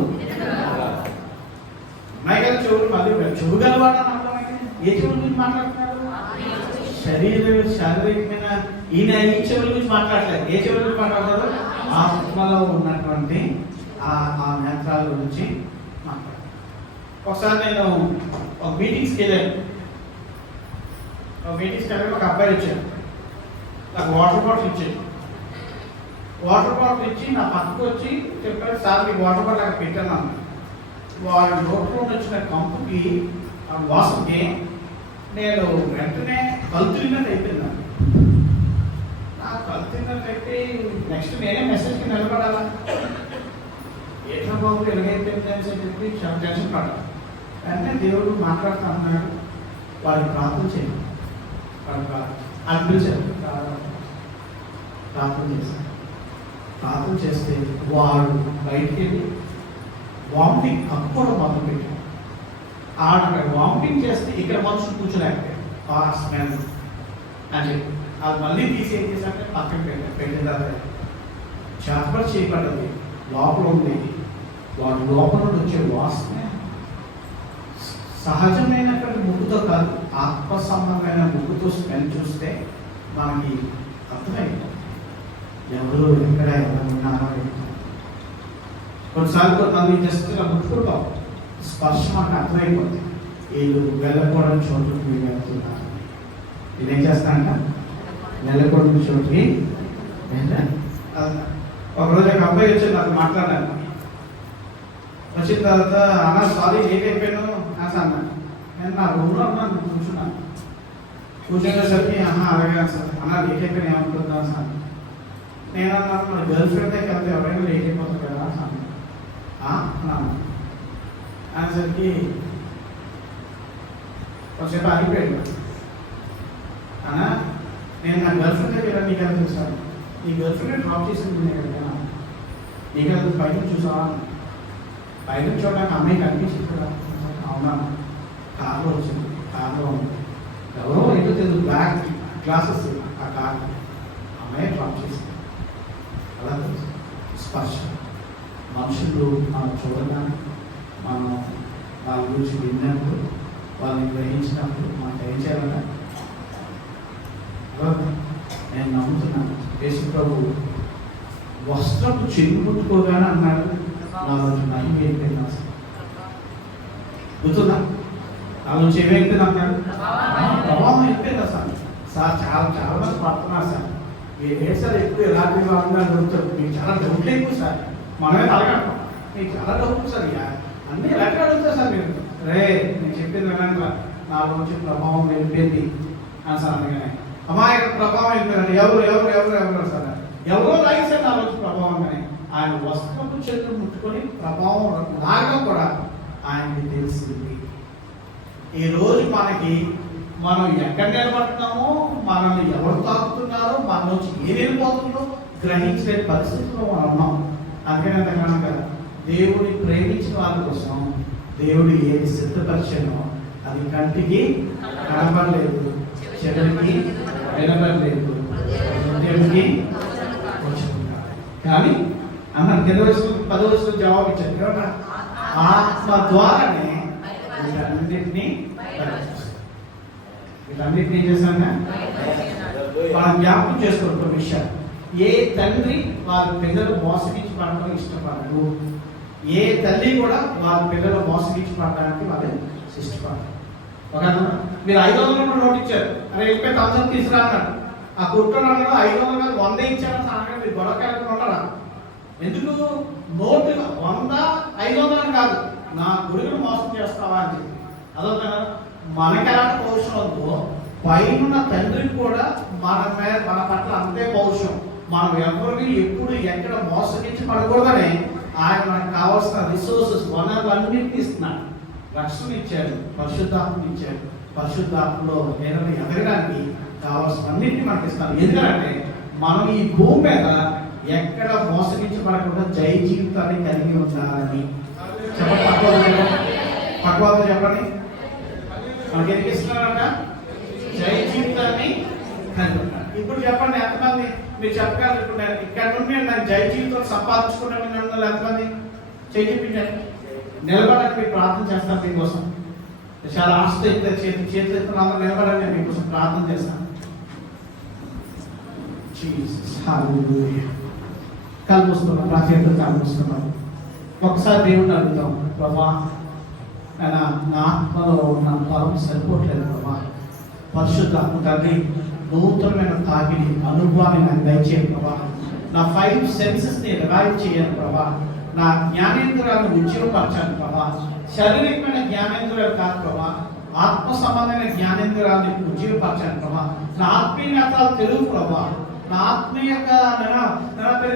ఉన్నాయి కదా. చెవులు మళ్ళీ చెవి గలవాడు అని అర్థం. ఏ చెవుల గురించి మాట్లాడుతున్నారు? శారీరకమైన ఈయన ఈ చెవుల గురించి మాట్లాడలేదు. ఏ చెవుల గురించి మాట్లాడతారు? ఆత్మలో ఉన్నటువంటి ఆ నేత్రాల గురించి మాట్లాడతారు. ఒకసారి నేను ఒక మీటింగ్స్కి వెళ్ళాను. మీటింగ్స్కి వెళ్ళి ఒక అబ్బాయి వచ్చాడు, నాకు వాటర్ బాటిల్ ఇచ్చాడు. వాటర్ బాటిల్ ఇచ్చి నా పక్కకు వచ్చి చెప్పాడు, సార్ మీకు వాటర్ బాటిల్ అక్కడ పెట్టాను అన్న. వాడు నోట్లో వచ్చిన కంపుకి ఆ వాసనకి నేను వెంటనే కలుతున్నట్టు అయిపోయింది. నాకు కలుతున్నట్టు అయితే నెక్స్ట్ నేనే మెసేజ్కి నిలబడాలా, ఏట్లా బాబు ఎలాగైపోయింది అని చెప్పి చాలా టెన్షన్ పడ్డా. వెంటనే దేవుడు మాట్లాడుతూ అన్నాడు, వాడికి ప్రార్థన చేయండి, వాడికి అనిపించారు. ప్రార్థన చేశాను. ప్రార్థన చేస్తే వాడు బయటికి వెళ్ళి వామిటింగ్ అప్పుడు మొదలుపెట్టాడు. అక్కడ వామిటింగ్ చేస్తే ఇక్కడ మనుషులు కూర్చోలేకపోయాడు, ఆ స్మెల్ అని చెప్పి అది మళ్ళీ తీసి ఏం చేశారంటే పక్కన పెట్టిన తర్వాత చేపలు చేయబడ్డది లోపల ఉంది. వాడు లోపల నుండి వచ్చే వాసన సహజమైనటువంటి ముక్కుతో కాదు, ఆత్మ సంబంధమైన ముక్కుతో స్మెల్ చూస్తే మనకి అర్థమైంది ఎవరు ఎక్కడ ఎవరు ఉన్నారో. కొన్నిసార్లు కొంతమంది జస్ట్ ఇలా ముట్టుకుంటాం, స్పర్శ మనకు అర్థమైపోతుంది, వీళ్ళు వెళ్ళకూడని చోటుకి వీళ్ళు వెళ్తున్నారు. నేనేం చేస్తానంట, వెళ్ళకూడని చోటుకి వెళ్ళాను. ఒకరోజు ఒక అబ్బాయి వచ్చి నాకు మాట్లాడాను. వచ్చిన తర్వాత అన్న సారీ లేట్ అయిపోయాను అన్నా. నేను నా రూమ్లో ఉన్నాను, కూర్చున్నాను. కూర్చునేసరికి అలాగే సార్ అన్న లేట్ అయిపోయినా ఏమనుకుంటున్నాను సార్. నేను అన్నాను, మన గర్ల్ ఫ్రెండ్ దగ్గరికి వెళ్తే ఎవరైనా లేట్ అయిపోతుంది కదా అన్నాను. అనేసరికి కొంచెంసేపు ఆగిపోయాడు. అన్న నేను నా గర్ల్ ఫ్రెండ్ దగ్గర నీకు ఎలా చూసాను, నీ గర్ల్ ఫ్రెండ్ డ్రాప్ చేసింది నేను ఎక్కడికైనా నీకు అది పైన చూసావా, పైన చూడడానికి అమ్మాయి కనిపించింది కదా. అవునా, కార్లో వచ్చింది, కార్లో ఉంది, ఎవరో ఏంటో తెలియదు, బ్లాక్ గ్లాసెస్ ఆ కార్, అమ్మాయి డ్రాప్ చేసింది. అలా తెలుసు స్పర్శ. మనుషులు మనం చూడగానే, మనం వాళ్ళ గురించి విన్నప్పుడు, వాళ్ళని గ్రహించినప్పుడు మనకు ఏం చేయాలంటే, నేను నమ్ముతున్నాను యేసు ప్రభు వస్త్రపు చెవి ముట్టుకోగానే అన్నాడు, నాలో మహిమ అయిపోయింది. గుర్తుందా, నాలో చెవి అయిపోయింది అన్నాడు, ప్రభావం అయిపోయింది. అసలు సార్ చాలా చాలా మంది పడుతున్నారు సార్, మీరు సార్ ఎక్కువ ఎలాంటి వాళ్ళని అడుగుతారు, మీకు చాలా డౌట్లు ఎక్కువ సార్, మనమే తలగడతాం, మీకు చాలా డౌట్లు సార్, అన్నీ ఎలాంటి అడుగుతారు సార్ మీరు. రే నేను చెప్పింది వినండి, నాలో నుంచి ప్రభావం వెళ్ళిపోయింది అని సార్ అనగానే, అమాయక ప్రభావం అయిపోయినాడు. ఎవరు ఎవరు ఎవరు ఎవరు సార్, ఎవరో లాగేసారు నాలో నుంచి ప్రభావం. కానీ ఆయన వస్త్రపు చేతులు ముట్టుకొని ప్రభావం లాగా కూడా ఆయనకి తెలిసింది. ఈరోజు మనకి మనం ఎక్కడ నిలబడుతున్నామో, మనల్ని ఎవరు తాకుతున్నారో, మన నుంచి ఏం వెళ్ళిపోతుందో గ్రహించే పరిస్థితుల్లో మనం ఉన్నాం. అందుకనే కనుక దేవుడిని ప్రేమించిన వాళ్ళ కోసం దేవుడు ఏది సిద్ధపరిచానో అది కంటికి కనబడలేదు, చెవికి వినబడలేదు, హృదయానికి వచ్చుకుంటాడు. కానీ అన్న 10 వయసులో జవాబు ఇచ్చాడు కదా, ఆత్మ ద్వారానే వీటన్నిటినీ వీటన్నిటినీ చేశాను. మనం జ్ఞాపకం చేసుకుంటున్న విషయం, ఏ తండ్రి వారి పిల్లలు మోసగించబడటం ఇష్టపడరు, ఏ తల్లి కూడా వారి పిల్లలు మోసగించబడడానికి వాళ్ళు ఇష్టపడరు. ఒక మీరు 500 నోట్ ఇచ్చారు, అరే వెళ్ళిపోయి థమ్స్అప్ తీసుకురా అన్నాడు. ఆ కుట్రలో 500 కాదు 100 ఇచ్చారు సార్, మీరు గొడవ కలిపి ఉండరా? ఎందుకు నోటు 100 500 అని కాదు, నా గురువును మోసం చేస్తావా అని చెప్పి. అదొక మనకి ఎలాంటి పౌరుషం ఉందో పైన తండ్రికి కూడా మన పట్ల అంతే పౌరుషం. మనం ఎవరిని ఎప్పుడు ఎక్కడ మోసగించి పడకూడదని ఆయన మనకు కావాల్సిన రిసోర్సెస్ వనరులన్నింటినీ ఇస్తున్నాడు. రక్షణ ఇచ్చాడు, పరిశుద్ధాత్మ ఇచ్చాడు, పరిశుద్ధాత్మలో నేను ఎదగడానికి కావాల్సినన్నింటినీ మనకి ఇస్తాను. ఎందుకంటే మనం ఈ భూమి మీద ఎక్కడ మోసగించబడకుండా జయ జీవితాన్ని కలిగి ఉండాలని చెప్పండి. పక్వాత చెప్పండి, మనకి ఎందుకు ఇస్తున్నారంట? జయ జీవితాన్ని కలిగి ఉంటాడు. ఇప్పుడు చెప్పండి ఎంతమంది మీరు చెప్పగలరు? ఇప్పుడు నేను ఇక్కడ నుండి నేను జయ జీవితం సంపాదించుకున్నాను ఎంతమంది చేయి చూపించండి. నిలబడడానికి మీరు ప్రార్థన చేస్తాను మీకోసం. చాలా ఆశతో చేతులు అందరూ నిలబడండి, నేను మీకోసం ప్రార్థన చేస్తాను. కళ్ళు మూసుకున్నాం, ప్రాచేతులు కళ్ళు మూసుకున్నాం. ఒకసారి దేవుడిని అడుగుతాం, ప్రభా నా ఆత్మలో నా బలం సరిపోవట్లేదు ప్రభా. పరిశుద్ధాత్మ తండ్రి నూతనమైన తాగిడి అనుభవాన్ని నాకు దయచేయండి ప్రభా. నా 5 సెన్సెస్ని రివైవ్ చేయండి ప్రభా. నా జ్ఞానేంద్రాలను ఉజ్జీవపరచాలి ప్రభా. శారీరకమైన జ్ఞానేంద్రాలు కాదు ప్రభా, ఆత్మ సంబంధమైన జ్ఞానేంద్రాన్ని ఉజ్జీవపరచాలి ప్రభా. నా ఆత్మీయత తెలుగు ప్రభా. నా ఆత్మీయ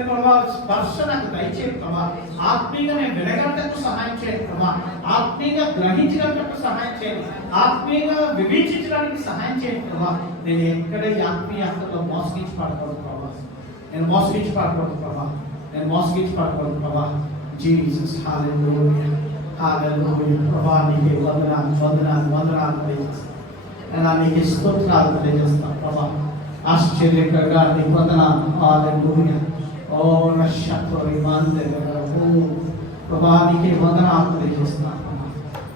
ప్రభా స్పర్శ నాకు దయచేయండి ప్రభా. ఆత్మీయంగా నేను వినగలకు సహాయం చేయండి ప్రభా. ఆత్మీయంగా గ్రహించడానికి సహాయం చేయండి. ఆత్మీయంగా వివేచించడానికి సహాయం చేయండి ప్రభా. నేను ఎక్కడ ఈ ఆత్మీయతలో మోసగించి పడకూడదు ప్రభా. నేను మోసగించి పడకూడదు ప్రభా. నేను మోసగించి పడకూడదు ప్రభా. జీసస్ హల్లెలూయా హల్లెలూయా. ప్రభా నీకే వందనాలు వందనాలు వందనాలు తెలియజేస్తాను. నీకే స్తోత్రాలు తెలియజేస్తాను ప్రభా. ఆశ్చర్యకరంగా నీ వందనాలు హల్లెలూయా. ఓ నక్షత్రరి మందిరము ప్రభా నీకే వందనాలు తెలియజేస్తాను ప్రభా.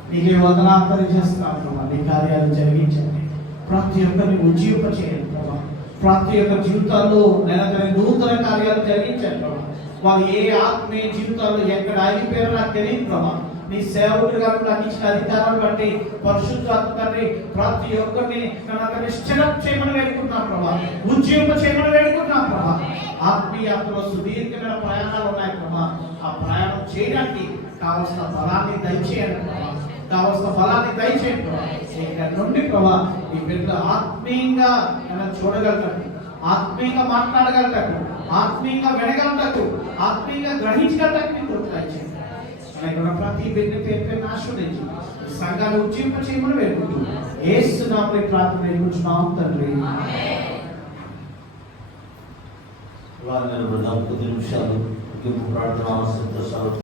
నీకే వందనాలు తెలియజేస్తాను ప్రభా. నీ కార్యాలు జరిగించండి. ప్రతి ఒక్కరిని ఉజ్జీవింపచేయండి ప్రభా. ప్రతి ఒక్క జీవితాల్లో నూతన కార్యాలు జరిగించండి ప్రభా. వాళ్ళు ఏ ఆత్మీయ జీవితాల్లో ఎక్కడ ఆగిపోయారో నాకు తెలియదు ప్రభా. నీ సేవకుడిగా నాకు ఇచ్చిన అధికారాన్ని బట్టి పరిశుద్ధాత్మ తండ్రి ప్రతి ఒక్కరిని నన్ను స్టిరప్ చేయమని వేడుకుంటున్నాం ప్రభా. ఉజ్జీవింప చేయమని వేడుకుంటున్నాం ప్రభా. ఆత్మీయతలో సుదీర్ఘమైన ప్రయాణాలు ఉన్నాయి ప్రభా. ఆ ప్రయాణం చేయడానికి కావలసిన బలాన్ని దయచేయండి ప్రభా. కావలసిన బలాన్ని దయచేయండి ప్రభా. ఇక్కడ నుండి ప్రభా ఈ బిడ్డ ఆత్మీయంగా చూడగలుగుతాడు, ఆత్మీయంగా మాట్లాడగలుగుతాడు, ఆత్మీయంగా వినగలుగుతాడు, ఆత్మీయంగా గ్రహించగలుగుతాడు. మీకు దయచేయండి. ఇక్కడ ప్రతి బిడ్డ పేరు ఆశ్రయించి సంఘాలు ఉజ్జీవింప చేయమని వేడుకుంటూ యేసు నామములో ప్రార్థన వేడుకుంటున్నాం తండ్రి. వారిని 10 నిమిషాలు ప్రార్థన అవసరం.